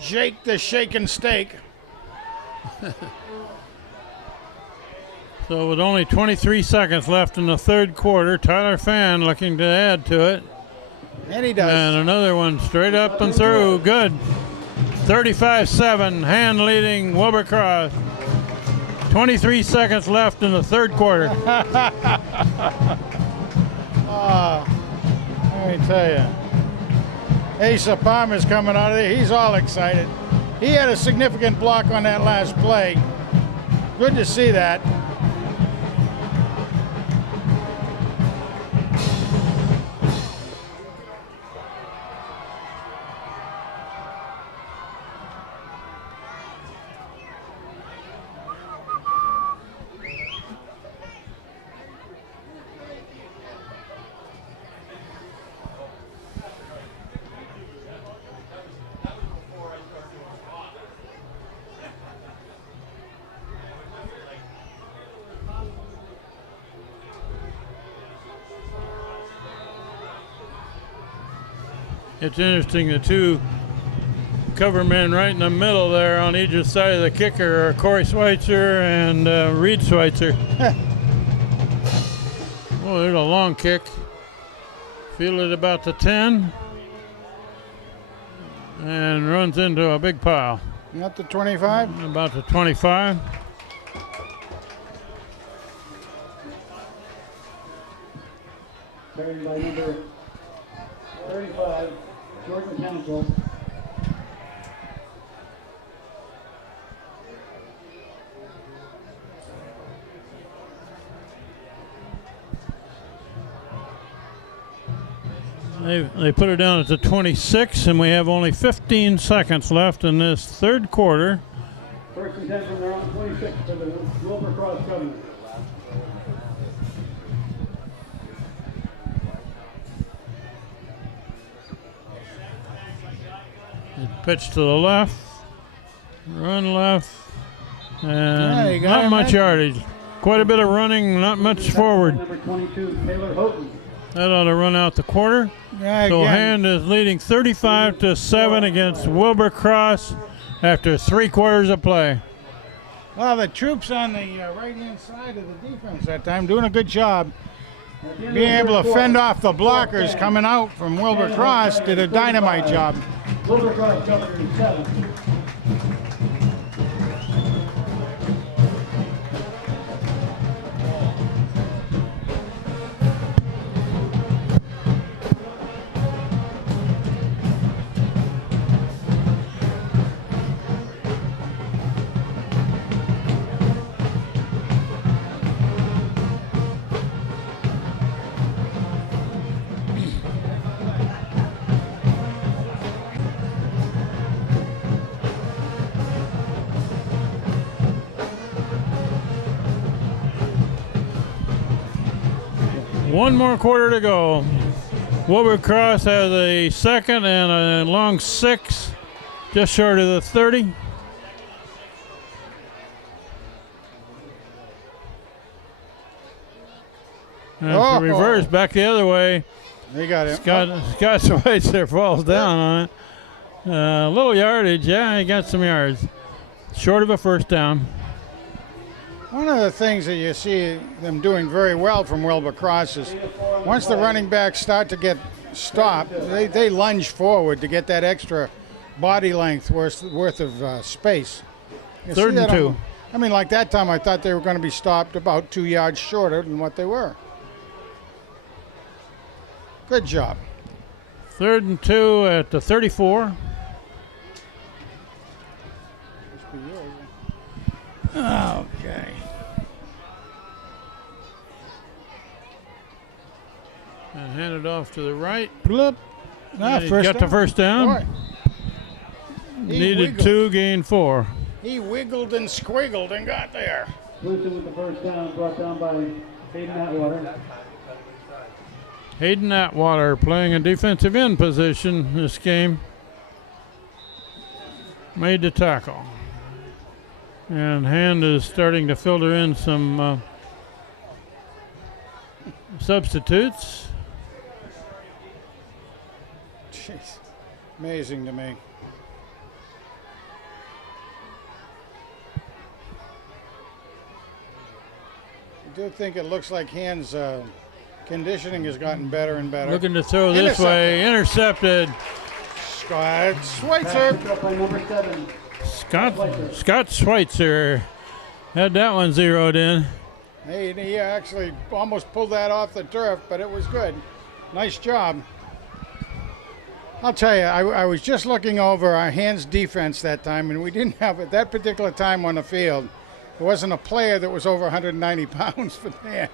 Jake the shaken steak. So with only 23 seconds left in the 3rd quarter, Tyler Fan looking to add to it. And he does. And another one straight up and through. Good. 35-7, hand leading Wilbur Cross. 23 seconds left in the 3rd quarter. Let me tell you. Asa Palmer's coming out of there. He's all excited. He had a significant block on that last play. Good to see that. It's interesting, the two cover men right in the middle there on either side of the kicker are Corey Schweitzer and Reed Schweitzer. Oh, there's a long kick. Fielded about the 10 and runs into a big pile. Not the 25? About the 25. Carried by number 35, Jordan Council. They put it down at the 26, and we have only 15 seconds left in this third quarter. First and 10 from their own 26 for the Wilbur Cross Covenant. Pitch to the left, run left, Yeah, and you got not him, much man. yardage. Quite a bit of running, not much forward. Number 22, Taylor Houghton. That ought to run out the quarter. Yeah, So again. Hand is leading 35-7 against Wilbur Cross after 3 quarters of play. Well, the troops on the right-hand side of the defense that time doing a good job. Being able to fend off the blockers coming out from Wilbur Cross did a dynamite job. Wilbur Cross Covenant 7. One more quarter to go. Wilbur Cross has a second and a long 6, just short of the 30. And Oh. to reverse back the other way. They got him. Scott Schweitzer falls down on it. A little yardage, yeah, he got some yards. Short of a first down. One of the things that you see them doing very well from Wilbur Cross is once the running backs start to get stopped, they lunge forward to get that extra body length worth of space. You see 3rd and that 2. I mean, like that time I thought they were going to be stopped about 2 yards shorter than what they were. Good job. 3rd and 2 at the 34. Okay. And hand it off to the right. Bloop. Ah, He first got the first down. Boy. He Needed wiggled. 2, gained 4. He wiggled and squiggled and got there. Clemson with the first down, brought down by Hayden Atwater. Hayden Atwater playing a defensive end position this game. Made the tackle. And Hand is starting to filter in some substitutes. Jeez. Amazing to me. I do think it looks like Hand's conditioning has gotten better and better. Looking to throw this way. Intercepted. Scott Schweitzer. Picked up by number 7. Scott Schweitzer had that one zeroed in. He actually almost pulled that off the turf, but it was good. Nice job. I'll tell you, I was just looking over our Hand's defense that time, and we didn't have at that particular time on the field. There wasn't a player that was over 190 pounds for Hand.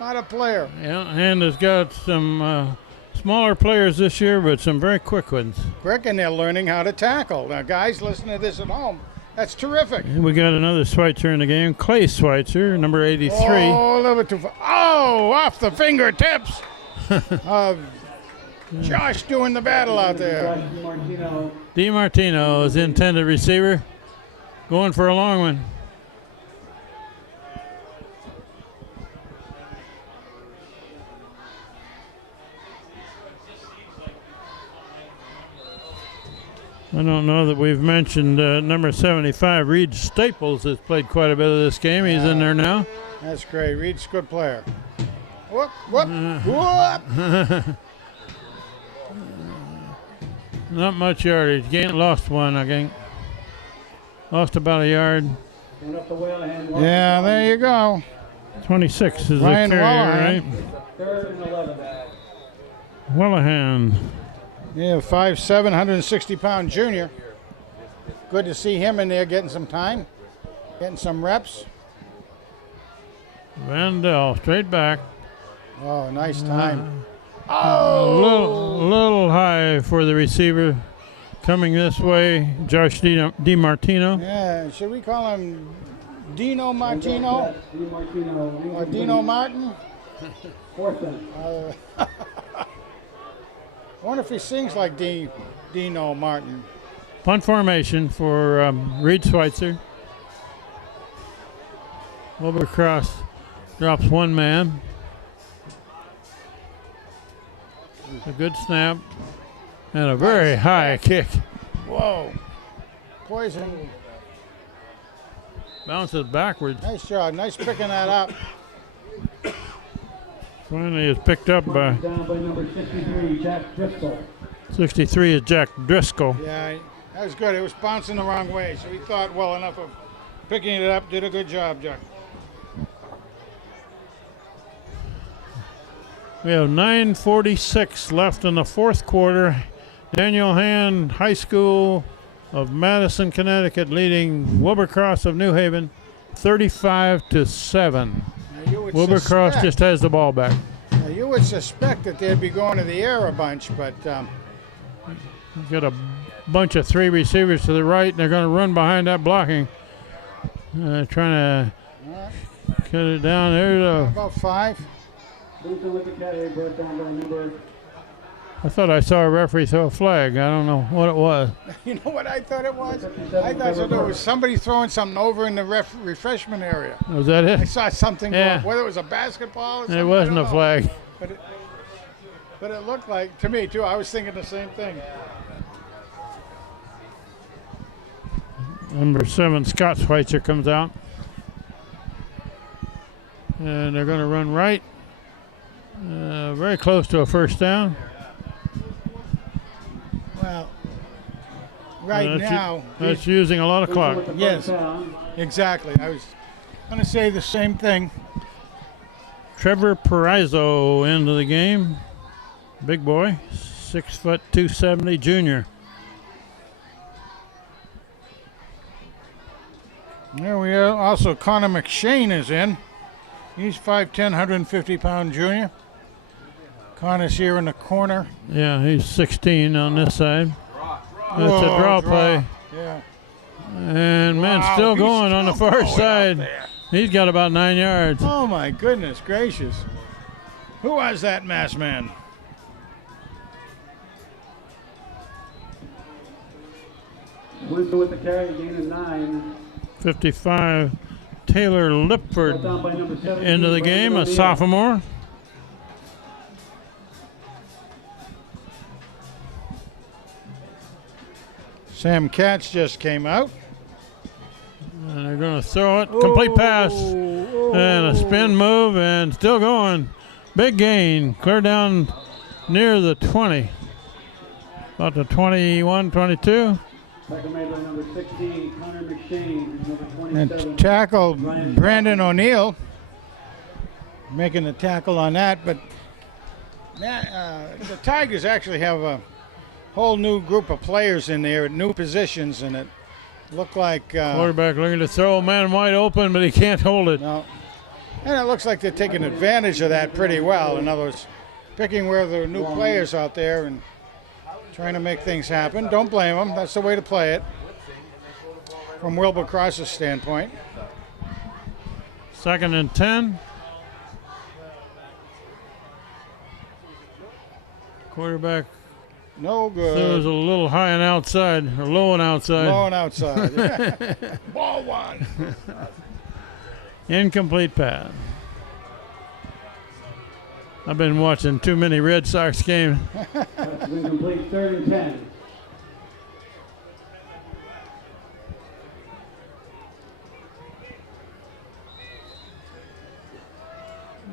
Not a player. Yeah, Hand has got some smaller players this year, but some very quick ones. Quick, and they're learning how to tackle. Now, guys, listen to this at home. That's terrific. And we got another Schweitzer in the game, Clay Schweitzer, number 83. Oh, a little bit too far. Oh, off the fingertips of Josh doing the battle out there. Josh DiMartino. DiMartino is the intended receiver, going for a long one. I don't know that we've mentioned number 75, Reed Staples, has played quite a bit of this game. He's in there now. That's great. Reed's a good player. Whoop, whoop, whoop. Not much yardage. Lost one, I think. Lost about a yard. Yeah, there you go. 26 is Ryan the carrier, right? Third and 11. Wellahan. Yeah, 5'7", 160-pound junior. Good to see him in there getting some time, getting some reps. Vandell, straight back. Oh, nice time. A little high for the receiver. Coming this way, Josh DiMartino. Yeah, should we call him Dino Martino? Or Dino Martin? I wonder if he sings like Dino Martin. Punt formation for Reed Schweitzer. Wilbur-Cross drops one man. A good snap and a very high kick. Whoa. Poison. Bounces backwards. Nice job. Nice picking that up. Finally is picked up by Down by number 63, Jack Driscoll. 63 is Jack Driscoll. Yeah, that was good. It was bouncing the wrong way, so he thought well enough of picking it up. Did a good job, Jack. We have 9:46 left in the fourth quarter. Daniel Hand High School of Madison, Connecticut, leading Wilbur-Cross of New Haven 35-7. Now, you would Wilbur-Cross suspect- just has the ball back. Now, you would suspect that they'd be going to the air a bunch, but Got a bunch of three receivers to the right, and they're going to run behind that blocking. Trying to cut it down. There's about 5. Brought down by number. I thought I saw a referee throw a flag. I don't know what it was. You know what I thought it was? I thought it was somebody throwing something over in the refreshment area. Was that I it? saw something, Yeah. whether it was a basketball or something. It I wasn't don't a know. flag. But it looked like, to me too, I was thinking the same thing. Number 7, Scott Schweitzer comes out. And they're going to run right. Very close to a first down. Well, right now, That's using a lot of clock. yes, exactly. I was going to say the same thing. Trevor Perizzo into the game. Big boy, 6 foot 270 junior. There we are. Also, Connor McShane is in. He's 5'10", 150-pound junior. Connor's here in the corner. Yeah, he's 16 on this side. That's Whoa, a draw play. Yeah. And man, Wow, still he's going on the still far going out side. there. He's got about 9 yards. Oh my goodness gracious! Who was that masked man? Winston with the carry, gain of 9. 55, Taylor Lipford Down by number 17, into the game, a Brandon O'Neill. sophomore. Sam Katz just came out. And they're going to throw it. Complete pass. And a spin move and still going. Big gain. Clear down near the 20. About the 21, 22. Tackle made by number 16, Connor McShane, number 27. And tackled Brandon O'Neill. Making the tackle on that, but the Tigers actually have a whole new group of players in there at new positions, and it looked like Quarterback looking to throw a man wide open, but he can't hold it. no. And it looks like they're taking advantage of that pretty well. In other words, picking where the new players out there and trying to make things happen. Don't blame them. That's the way to play it from Wilbur-Cross's standpoint. 2nd and 10. Quarterback No throws a good. little high and outside, or low and outside. Blowing outside. Ball one. Incomplete pass. I've been watching too many Red Sox games. That's incomplete, 3rd and 10.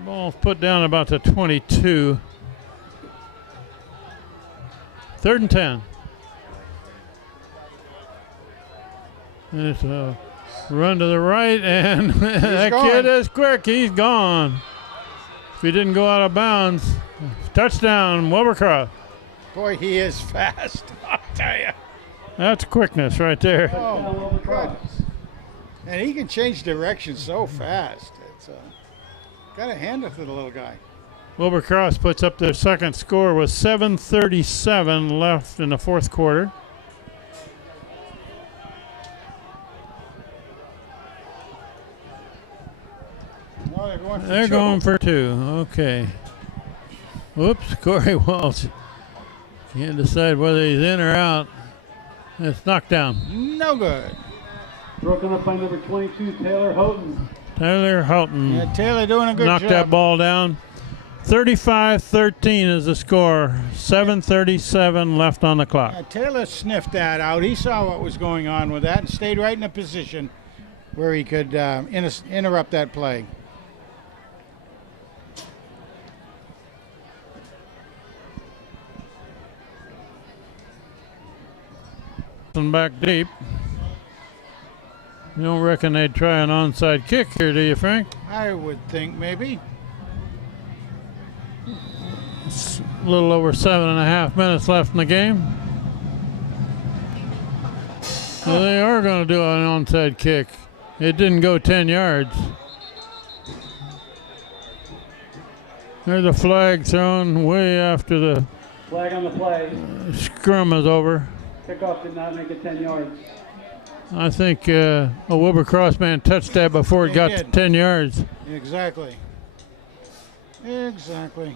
Ball's put down about the 22. 3rd and 10. And it's a run to the right, and that gone. kid is quick. He's gone. If he didn't go out of bounds, touchdown, Wilbercross. Boy, he is fast. I'll tell you. That's quickness right there. Oh, goodness. And he can change direction so fast. It's got to hand it to the little guy. Wilbercross puts up their second score with 7:37 left in the fourth quarter. Oh, they're going for They're two. going for 2. Okay. Whoops, Corey Walsh. Can't decide whether he's in or out. It's knocked down. No good. Broken up by number 22, Taylor Houghton. Tyler Houghton Yeah, Taylor doing a good knocked job. that ball down. 35-13 is the score. 7:37 left on the clock. Taylor sniffed that out. He saw what was going on with that and stayed right in a position where he could interrupt that play. And back deep. You don't reckon they'd try an onside kick here, do you, Frank? I would think maybe. It's a little over 7.5 minutes left in the game. Well, they are going to do an onside kick. It didn't go 10 yards. There's a flag thrown way after the Flag on the play. scrum is over. Kickoff did not make it 10 yards. I think a Wilbercross man touched that before it He got to did. 10 yards. Exactly. Exactly.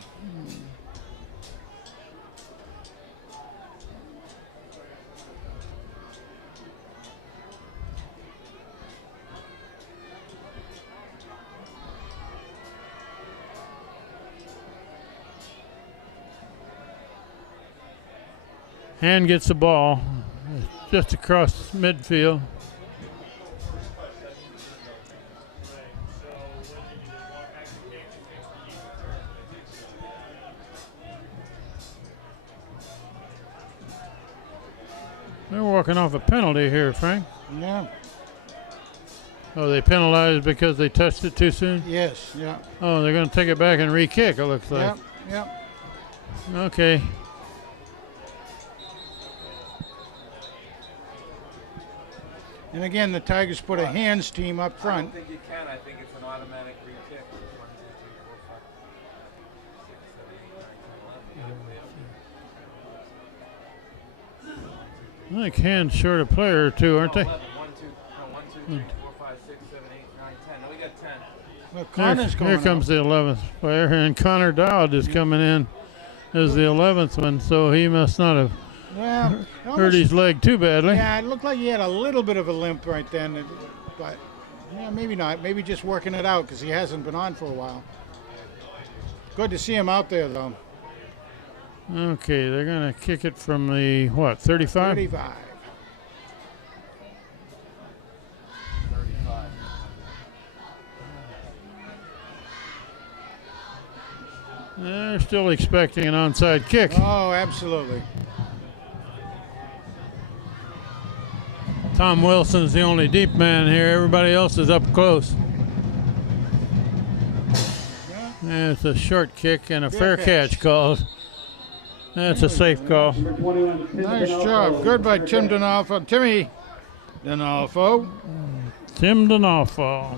Hand gets the ball just across midfield. They're walking off a penalty here, Frank. Yeah. Oh, they penalized because they touched it too soon? Yes. Yeah. Oh, they're going to take it back and re-kick, it looks like. Yep. Yep. Okay. And again, the Tigers put a hands team up I front. don't think you can. I think it's an automatic free kick. 1, 2, 3, 4, 5, 6, 7, 8, 9, 10, 11. I think hands short a player or two, aren't they? 11. 1, 2, 3, 4, 5, 6, 7, 8, 9, 10. No, we got 10. Well, Connor's going Here comes out. the 11th player, and Connor Dowd is coming in as the 11th one, so he must not have Well, hurt almost- his leg too badly. Yeah, it looked like he had a little bit of a limp right then, but yeah, maybe not. Maybe just working it out because he hasn't been on for a while. Good to see him out there, though. Okay, they're going to kick it from the, what, 35? 35. They're still expecting an onside kick. Oh, absolutely. Tom Wilson's the only deep man here. Everybody else is up close. And it's a short kick and a fair catch called. That's a safe call. Number 21, Tim Nice Donalfo. job. Good by Tim Donalfo. Timmy Donalfo. Tim Donalfo.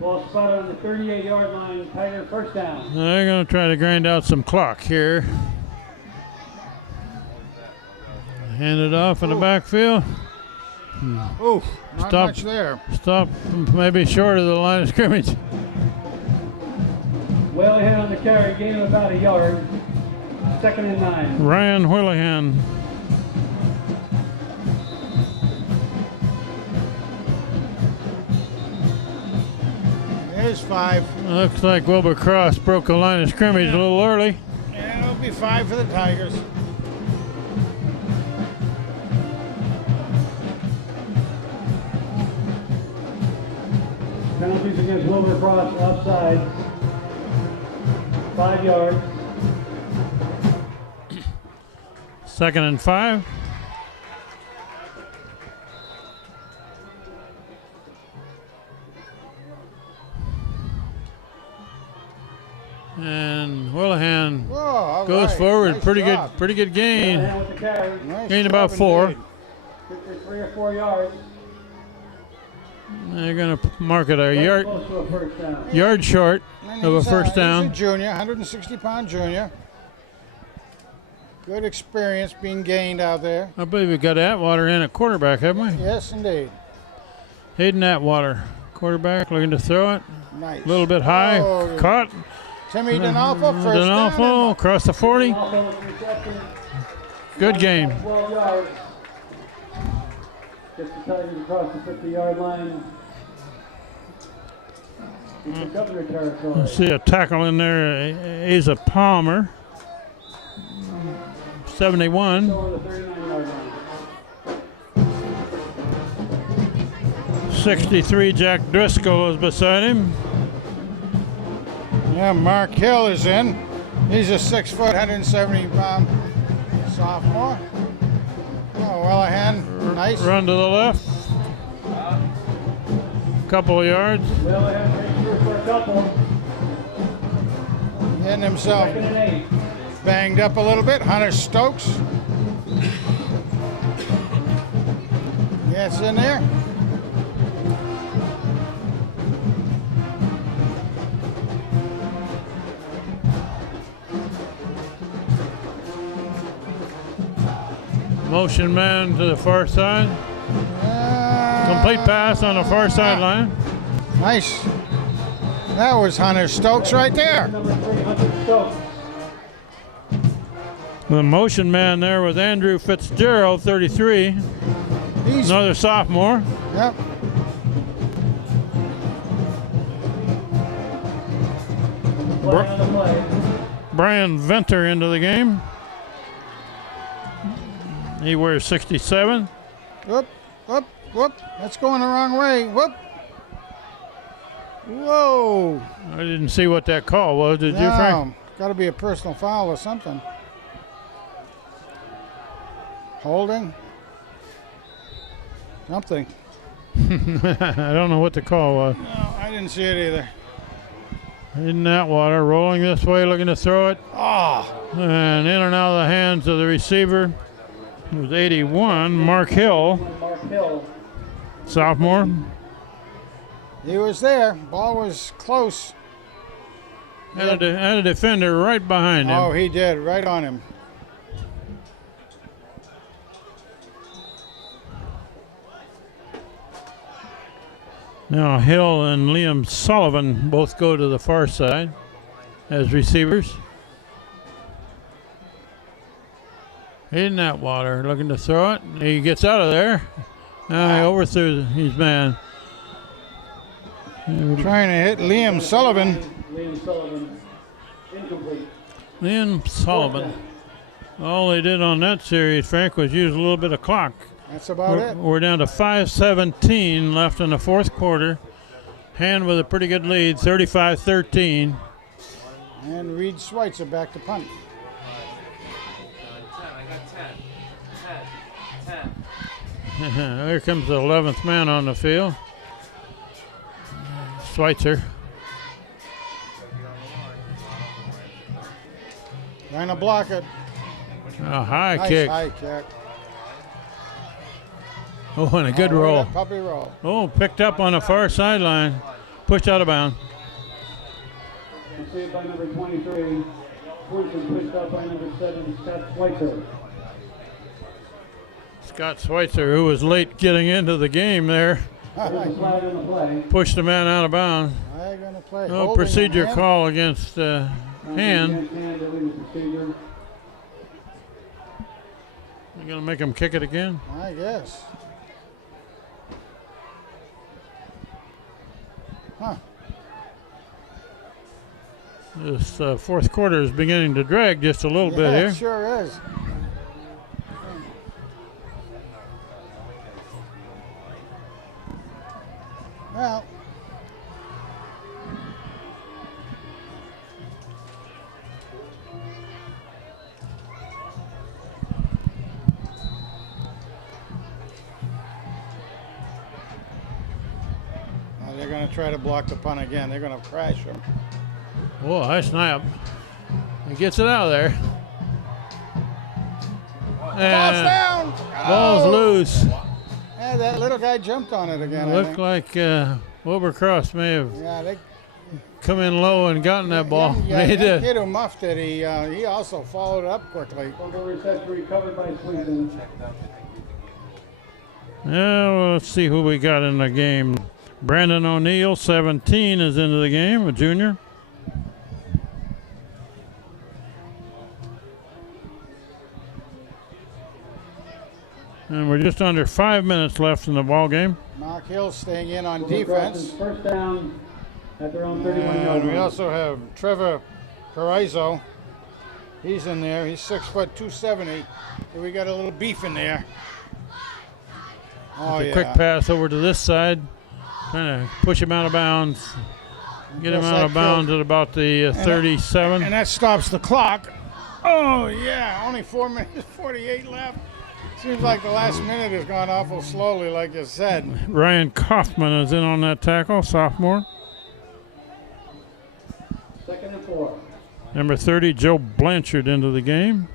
Ball spotted on the 38-yard line. Tiger first down. They're going to try to grind out some clock here. Hand it off in the backfield. Ooh, not Stop. much there. Stop maybe short of the line of scrimmage. Well ahead on the carry. Gain of about a yard. 2nd and 9. Ryan Whirlihan. Here's 5. Looks like Wilbur Cross broke the line of scrimmage a little early. And it'll be 5 for the Tigers. Penalties against Wilbur Cross offside. 5 yards. 2nd and 5. And Willihan Whoa, all goes right. forward. Nice Pretty job. good. Pretty good gain. Willihan with the carry. Nice Gained job about 4. indeed. Took for 3 or 4 yards. They're going to mark it a Very yard close to a first down. yard short And of a he's first down. He's a junior, 160-pound junior. Good experience being gained out there. I believe we've got Atwater in at quarterback, haven't we? Yes, indeed. Hayden Atwater, quarterback, looking to throw it. Nice. A little bit high. Oh, Caught. Timmy D'Onofrio, first down. D'Onofrio across the 40. Almost reception. Good game. 12 yards. Gets the Tigers across the 50-yard line. Into Governor territory. I see a tackle in there. Asa Palmer. 71. Over the 39-yard line. 63, Jack Driscoll is beside him. Yeah, Mark Hill is in. He's a 6-foot, 170-pound sophomore. Oh, Willihan, nice. Run to the left. Couple of yards. Willihan takes through for a couple. Getting himself 2nd and 8. banged up a little bit. Hunter Stokes gets in there. Motion man to the far side. Complete pass on the far sideline. Nice. That was Hunter Stokes right there. Number 3, Hunter Stokes. The motion man there was Andrew Fitzgerald, 33. He's Another sophomore. yep. Play on the play. Brian Venter into the game. He wears 67. Whoop, whoop, whoop. That's going the wrong way. Whoop. Whoa. I didn't see what that call was. Did you, Frank? Got to be a personal foul or something. Holding. Something. I don't know what the call was. No, I didn't see it either. In that water, rolling this way, looking to throw it. Oh, And in and out of the hands of the receiver. It was 81, Mark Hill, Mark Hill. sophomore. he was there. Ball was close. And a defender right behind him. Oh, he did. Right on him. Now Hill and Liam Sullivan both go to the far side as receivers. In that water, looking to throw it. He gets out of there. He overthrew his man. Trying to hit Liam Sullivan. Liam Sullivan. Incomplete. Liam Sullivan. All they did on that series, Frank, was use a little bit of clock. That's about it. We're down to 5:17 left in the fourth quarter. Hand with a pretty good lead, 35-13. And Reed Schweitzer back to punt. 10. I got 10. 10. Here comes the 11th man on the field. Schweitzer. Trying to block it. A high Nice kick. high kick. Oh, and a good Oh, roll. that puppy roll. Oh, picked up on the far sideline. Pushed out of bounds. Received by number 23. Swinson pushed up by number 7, Scott Schweitzer. Scott Schweitzer, who was late getting into the game there, There's a flag on the play. pushed the man out of bounds. I'm going to play. No Holding procedure on him. call against hand. Hand, illegal procedure. You gonna make him kick it again? I guess. Huh. This fourth quarter is beginning to drag just a little bit Yeah, here. it sure is. Well, they're going to try to block the punt again. They're going to crash him. Oh, high snap. He gets it out of there. Ball's And down. ball's Oh. loose. Yeah, that little guy jumped on it again. I Looked think. like Wilbur Cross may have Yeah, they. come in low and gotten that ball. Yeah, He that did. kid who muffed it, he also followed up quickly. Fumble reception recovered by Sweden. Yeah, well, let's see who we got in the game. Brandon O'Neill, 17, is into the game, a junior. And we're just under 5 minutes left in the ball game. Mark Hill staying in on Wilbur Cross is defense. first down at their own 31-yard And we line. also have Trevor Carrizo. He's in there. He's 6 foot 270. We got a little beef in there. Oh A yeah. quick pass over to this side, trying to push him out of bounds. Get him Guess out that of bounds at about the 37. And that stops the clock. Oh yeah, only 4 minutes 48 left. Seems like the last minute has gone awful slowly, like you said. Ryan Kaufman is in on that tackle, sophomore. 2nd and 4. Number 30, Joe Blanchard, into the game.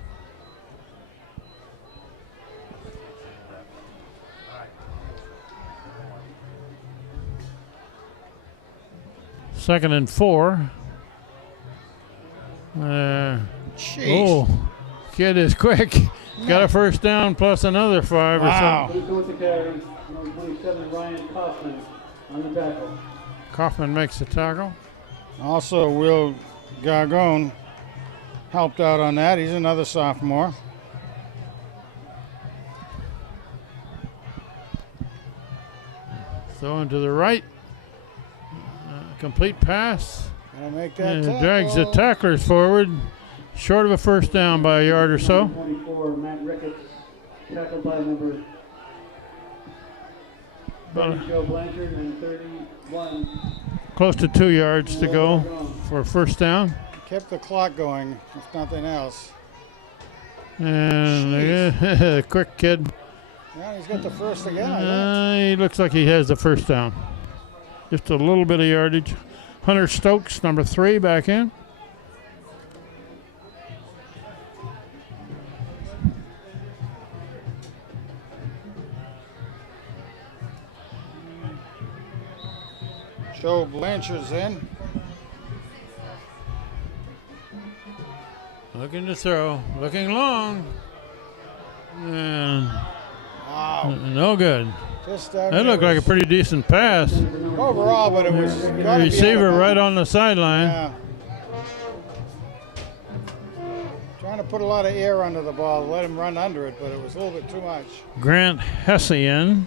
Second and 4. Jeez. Oh, kid is quick. Got a first down plus another 5 or Wow. something. Who's going to carry? Number 27, Ryan Kaufman on the tackle. Kaufman makes the tackle. Also, Will Gargone helped out on that. He's another sophomore. Throwing to the right. Complete pass. Gonna make that And tackle. drags the tacklers forward. Short of a first down by a yard or so. 24, Matt Ricketts, tackled by number Joe Blanchard, and 31. Close to 2 yards to go for a first down. Kept the clock going, if nothing else. And a quick kid. Yeah, he's got the first again, I think. He looks like he has the first down. Just a little bit of yardage. Hunter Stokes, number 3, back in. Joe Blanchard's in. Looking to throw. Looking long. And Wow. no good. Just, That looked like a pretty decent pass. overall, but it was gotta be Receiver out of right bounds. on the sideline. Yeah. Trying to put a lot of air under the ball, let him run under it, but it was a little bit too much. Grant Hessian.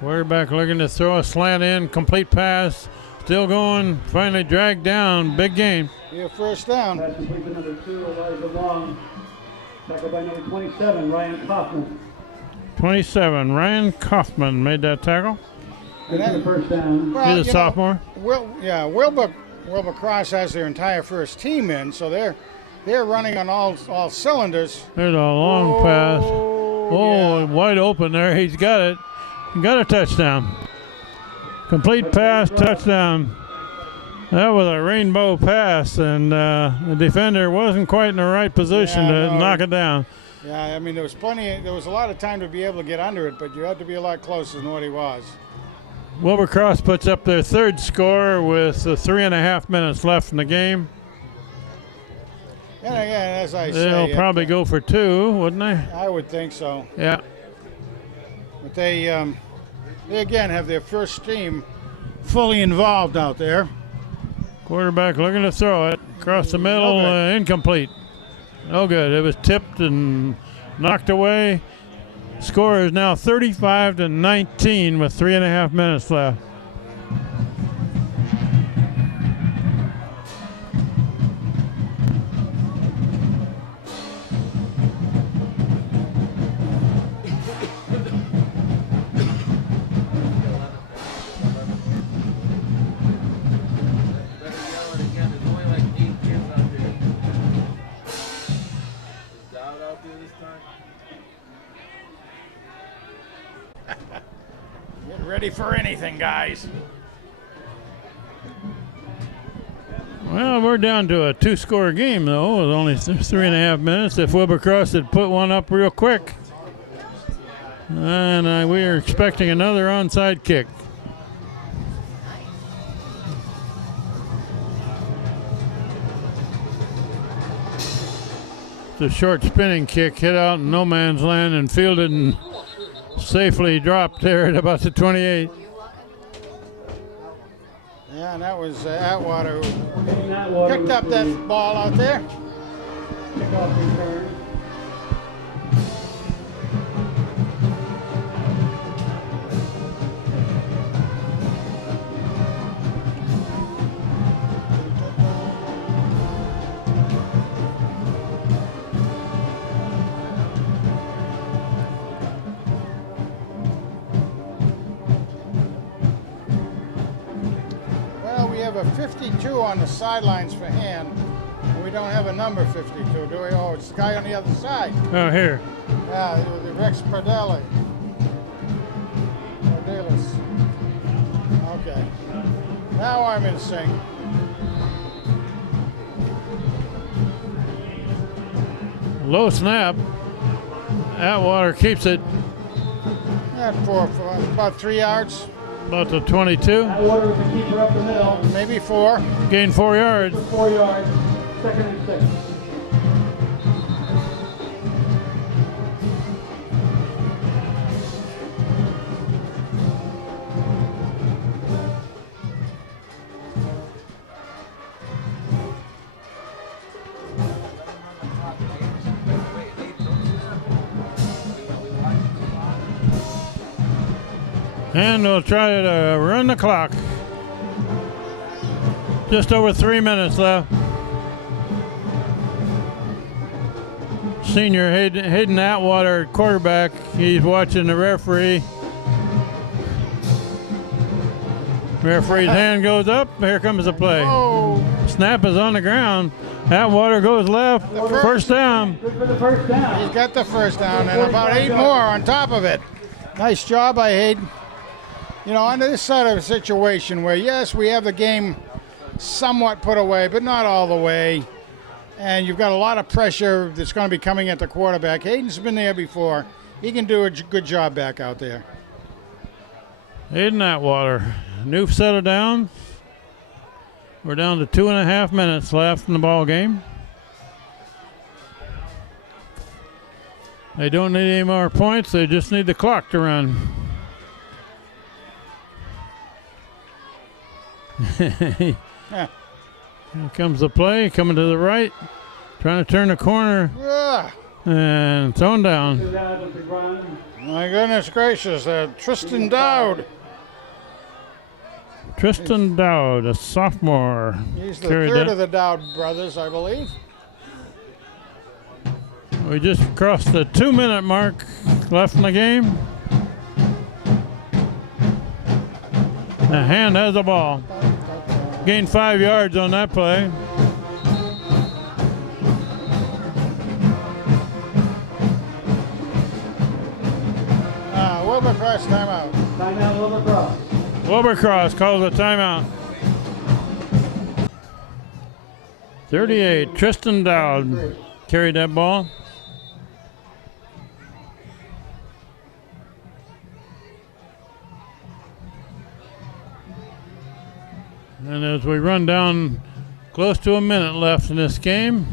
Quarterback looking to throw a slant in, complete pass, still going, finally dragged down, big game. Be a first down. Pass complete to number 2, Elijah Long. Tackled by number 27, Ryan Kaufman. 27, Ryan Kaufman made that tackle. Good for the first down. Well, He's a you know, sophomore. Wilbur Cross has their entire first team in, so they're running on all cylinders. There's a long pass. Oh, yeah. wide open there. He's got it. He got a touchdown. Complete pass, touchdown. That was a rainbow pass, and the defender wasn't quite in the right position Yeah, to no. knock it down. Yeah, I mean, there was a lot of time to be able to get under it, but you had to be a lot closer than what he was. Wilbur Cross puts up their third score with 3.5 minutes left in the game. And again, as I They'll say, probably go for 2, wouldn't they? I would think so. Yeah. But they again have their first team fully involved out there. Quarterback looking to throw it across the middle, Okay. incomplete. No good. It was tipped and knocked away. Score is now 35-19 with 3.5 minutes left. Get ready for anything, guys. Well, we're down to a 2-score game, though, with only 3.5 minutes. If Wilbur Cross had put one up real quick. And we are expecting another onside kick. It's a short spinning kick, hit out in no man's land and fielded and safely dropped there at about the 28. Yeah, and that was Atwater who picked up that ball out there. Kickoff return. Well, we have a 52 on the sidelines for hand. We don't have a number 52, do we? Oh, it's the guy on the other side. Oh, here. Yeah, the Rex Pardelli. Pardelis. Okay. Now I'm in sync. Low snap. Atwater keeps it Yeah, for about 3 yards, about the 22. Atwater with the keeper up the middle. maybe 4. Gained 4 yards. 4 yards. Second and 6. And we'll try to run the clock. Just over 3 minutes left. Senior Hayden Atwater, quarterback. He's watching the referee. Referee's hand goes up. Here comes the play. Oh, Snap is on the ground. Atwater goes left. First down. Good for the first down. he's got the first down and about 8 more on top of it. Nice job by Hayden. You know, under this sort of situation where, yes, we have the game somewhat put away, but not all the way. And you've got a lot of pressure that's going to be coming at the quarterback. Hayden's been there before. He can do a good job back out there. Hayden Atwater. Noof settled down. We're down to 2.5 minutes left in the ball game. They don't need any more points. They just need the clock to run. Here comes the play, coming to the right, trying to turn the corner, Ugh. and thrown down. 2 yards at the run. My goodness gracious, Tristan Dowd. Tristan Dowd, a sophomore. He's the carried third that. of the Dowd brothers, I believe. We just crossed the 2-minute mark left in the game. The hand has the ball. Gained 5 yards on that play. Wilbur Cross timeout. Timeout Wilbur Cross. Wilbur Cross calls a timeout. 38, Tristan Dowd carried that ball. And as we run down close to a minute left in this game,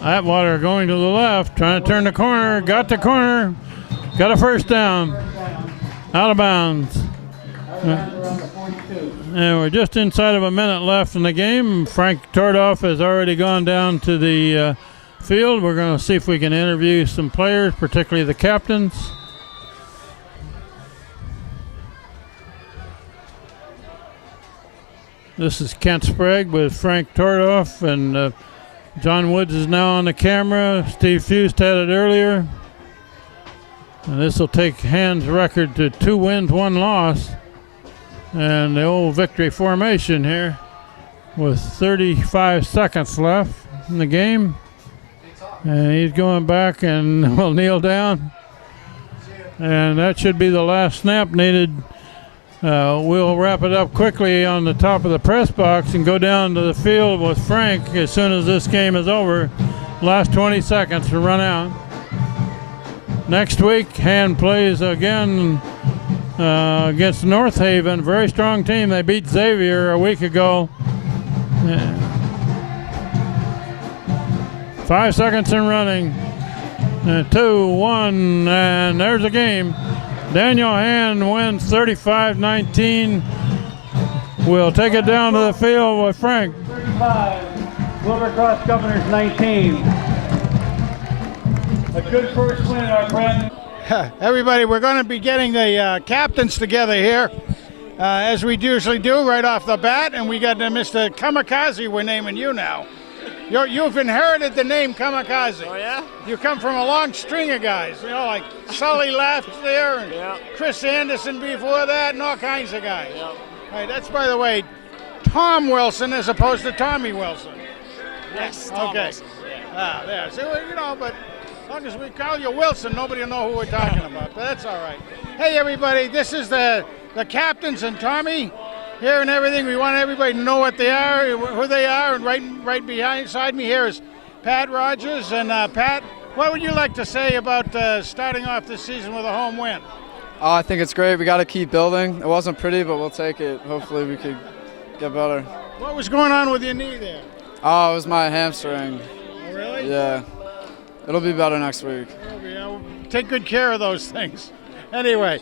Atwater going to the left, trying to turn the corner, got the corner, got a first down. Out of bounds. And we're just inside of a minute left in the game. Frank Tordoff has already gone down to the field. We're going to see if we can interview some players, particularly the captains. This is Kent Sprague with Frank Tordoff, and John Woods is now on the camera. Steve Fust had it earlier. And this will take Hand's record to 2 wins, 1 loss. And the old victory formation here with 35 seconds left in the game. And he's going back and will kneel down. And that should be the last snap needed. We'll wrap it up quickly on the top of the press box and go down to the field with Frank as soon as this game is over. Last 20 seconds to run out. Next week, Hand plays again against North Haven, very strong team. They beat Xavier a week ago. 5 seconds in running. 2, 1, and there's the game. Daniel Hand wins 35-19. We'll take it down to the field with Frank. 35, Wilbur Cross Governors 19. A good first win, our friend. Everybody, we're going to be getting the captains together here, as we usually do right off the bat. And we got Mr. Kamikaze, we're naming you now. You've inherited the name Kamikaze. Oh, yeah? You come from a long string of guys, you know, like Sully left there, and Chris Anderson before that, and all kinds of guys. Yeah. All right, that's, by the way, Tom Wilson as opposed to Tommy Wilson. Yes, Tom Okay. Wilson. Ah, there. So, you know, but as long as we call you Wilson, nobody will know who we're talking about, but that's all right. Hey, everybody, this is the captains and Tommy here and everything. We want everybody to know what they are, who they are, and right beside me here is Pat Rogers. And Pat, what would you like to say about starting off this season with a home win? Oh, I think it's great. We got to keep building. It wasn't pretty, but we'll take it. Hopefully we could get better. What was going on with your knee there? Oh, it was my hamstring. Oh, really? Yeah. It'll be better next week. Take good care of those things. Anyway,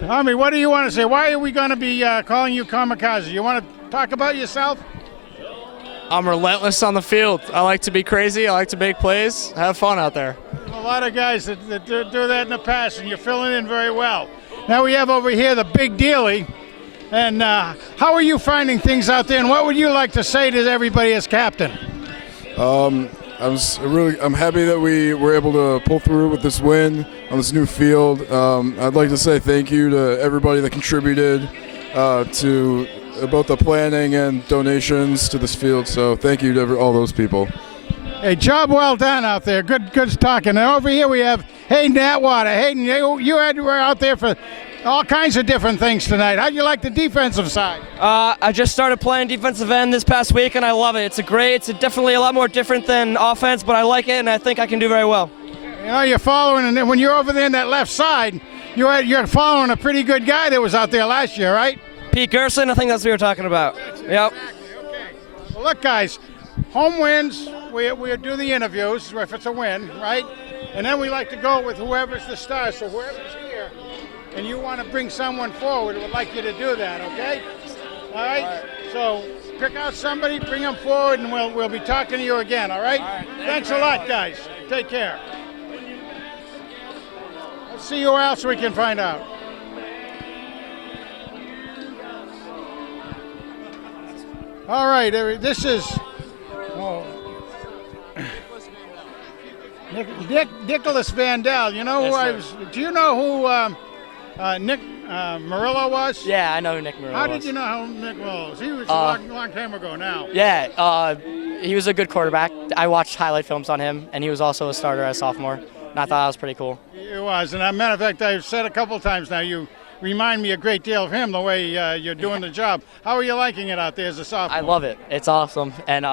Tommy, what do you want to say? Why are we going to be calling you Kamikaze? You want to talk about yourself? I'm relentless on the field. I like to be crazy. I like to make plays. Have fun out there. A lot of guys that do that in the past, and you're filling in very well. Now we have over here the big dealie. And how are you finding things out there, and what would you like to say to everybody as captain? I'm happy that we were able to pull through with this win on this new field. I'd like to say thank you to everybody that contributed to both the planning and donations to this field. So thank you to all those people. Hey, job well done out there. Good talking. And over here we have Hayden Atwater. Hayden, you were out there for all kinds of different things tonight. How'd you like the defensive side? I just started playing defensive end this past week, and I love it. It's definitely a lot more different than offense, but I like it, and I think I can do very well. You know, you're following, and when you're over there in that left side, you're following a pretty good guy that was out there last year, right? Pete Gerson, I think that's what you're talking about. Yep. Exactly. Okay. Well, look, guys, home wins, we do the interviews if it's a win, right? And then we like to go with whoever's the star. So whoever's here, and you want to bring someone forward, we'd like you to do that, okay? All right? So pick out somebody, bring them forward, and we'll be talking to you again, all right? Thanks a lot, guys. Take care. Let's see who else we can find out. All right, this is Nicholas Vandal. You know who I was? Do you know who Nick Murillo was? Yeah, I know who Nick Murillo How was. did you know who Nick Murillo was? He was a long time ago now. Yeah, he was a good quarterback. I watched highlight films on him, and he was also a starter as a sophomore, and I thought that was pretty cool. He was, and as a matter of fact, I've said a couple times now, you remind me a great deal of him, the way you're doing the job. How are you liking it out there as a sophomore? I love it. It's awesome, and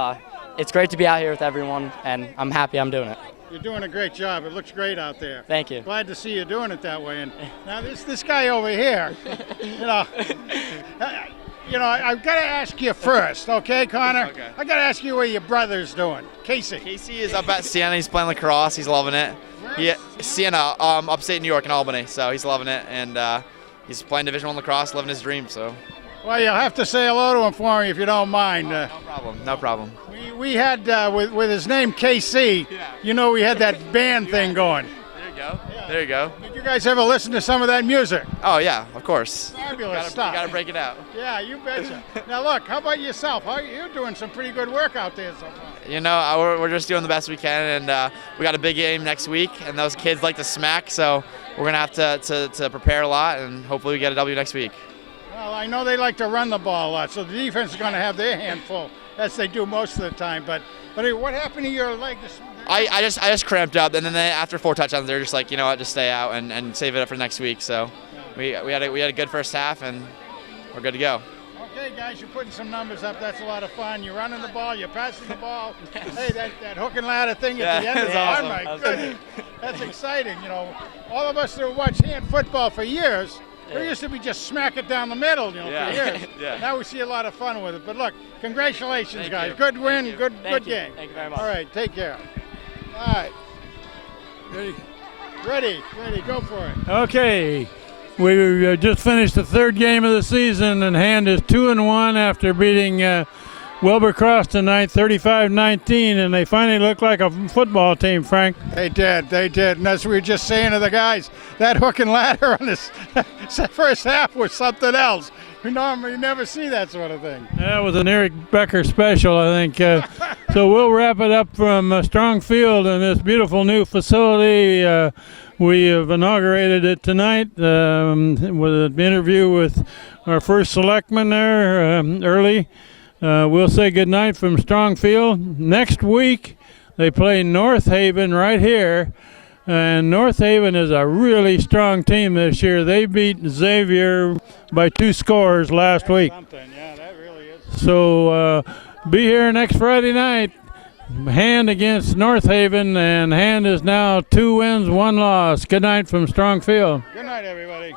it's great to be out here with everyone, and I'm happy I'm doing it. You're doing a great job. It looks great out there. Thank you. Glad to see you doing it that way. And now this guy over here, I've got to ask you first, okay, Connor? Okay. I got to ask you what your brother's doing. Casey. Casey is up at Siena. He's playing lacrosse. He's loving it. Siena, upstate New York in Albany. So he's loving it, and he's playing Division I lacrosse, living his dream. So. Well, you'll have to say hello to him for me if you don't mind. No problem. No problem. We had, with his name KC, you know, we had that band thing going. There you go. There you go. Did you guys ever listen to some of that music? Oh yeah, of course. Fabulous stuff. You gotta break it out. Yeah, you betcha. Now look, how about yourself? You're doing some pretty good work out there so far. You know, we're just doing the best we can, and we got a big game next week, and those kids like to smack, so we're gonna have to prepare a lot, and hopefully we get a W next week. Well, I know they like to run the ball a lot, so the defense is going to have their hand full, as they do most of the time. But what happened to your leg? I just cramped up, and then after 4 touchdowns, they're just like, you know what, just stay out and save it up for next week. So we had a good first half, and we're good to go. Okay, guys, you're putting some numbers up. That's a lot of fun. You're running the ball. You're passing the ball. Hey, that hook and ladder thing at the end of the awesome. Oh, my goodness. That's exciting. You know, all of us that watch hand football for years, we used to be just smack it down the middle, you know, for years. Now we see a lot of fun with it. But look, congratulations, guys. Good win, good game. Thank you very much. All right, take care. All right. Ready, go for it. Okay, we just finished the 3rd game of the season, and Hand is 2-1 after beating Wilbur Cross tonight, 35-19, and they finally look like a football team, Frank. They did, and as we were just saying to the guys, that hook and ladder on this first half was something else. We normally never see that sort of thing. That was an Eric Becker special, I think. So we'll wrap it up from Strong Field in this beautiful new facility. We have inaugurated it tonight with an interview with our first selectman there, Early. We'll say goodnight from Strong Field. Next week, they play North Haven right here. And North Haven is a really strong team this year. They beat Xavier by 2 scores last week. Yeah, that really is. So be here next Friday night. Hand against North Haven, and Hand is now 2 wins, 1 loss. Good night from Strong Field. Good night, everybody.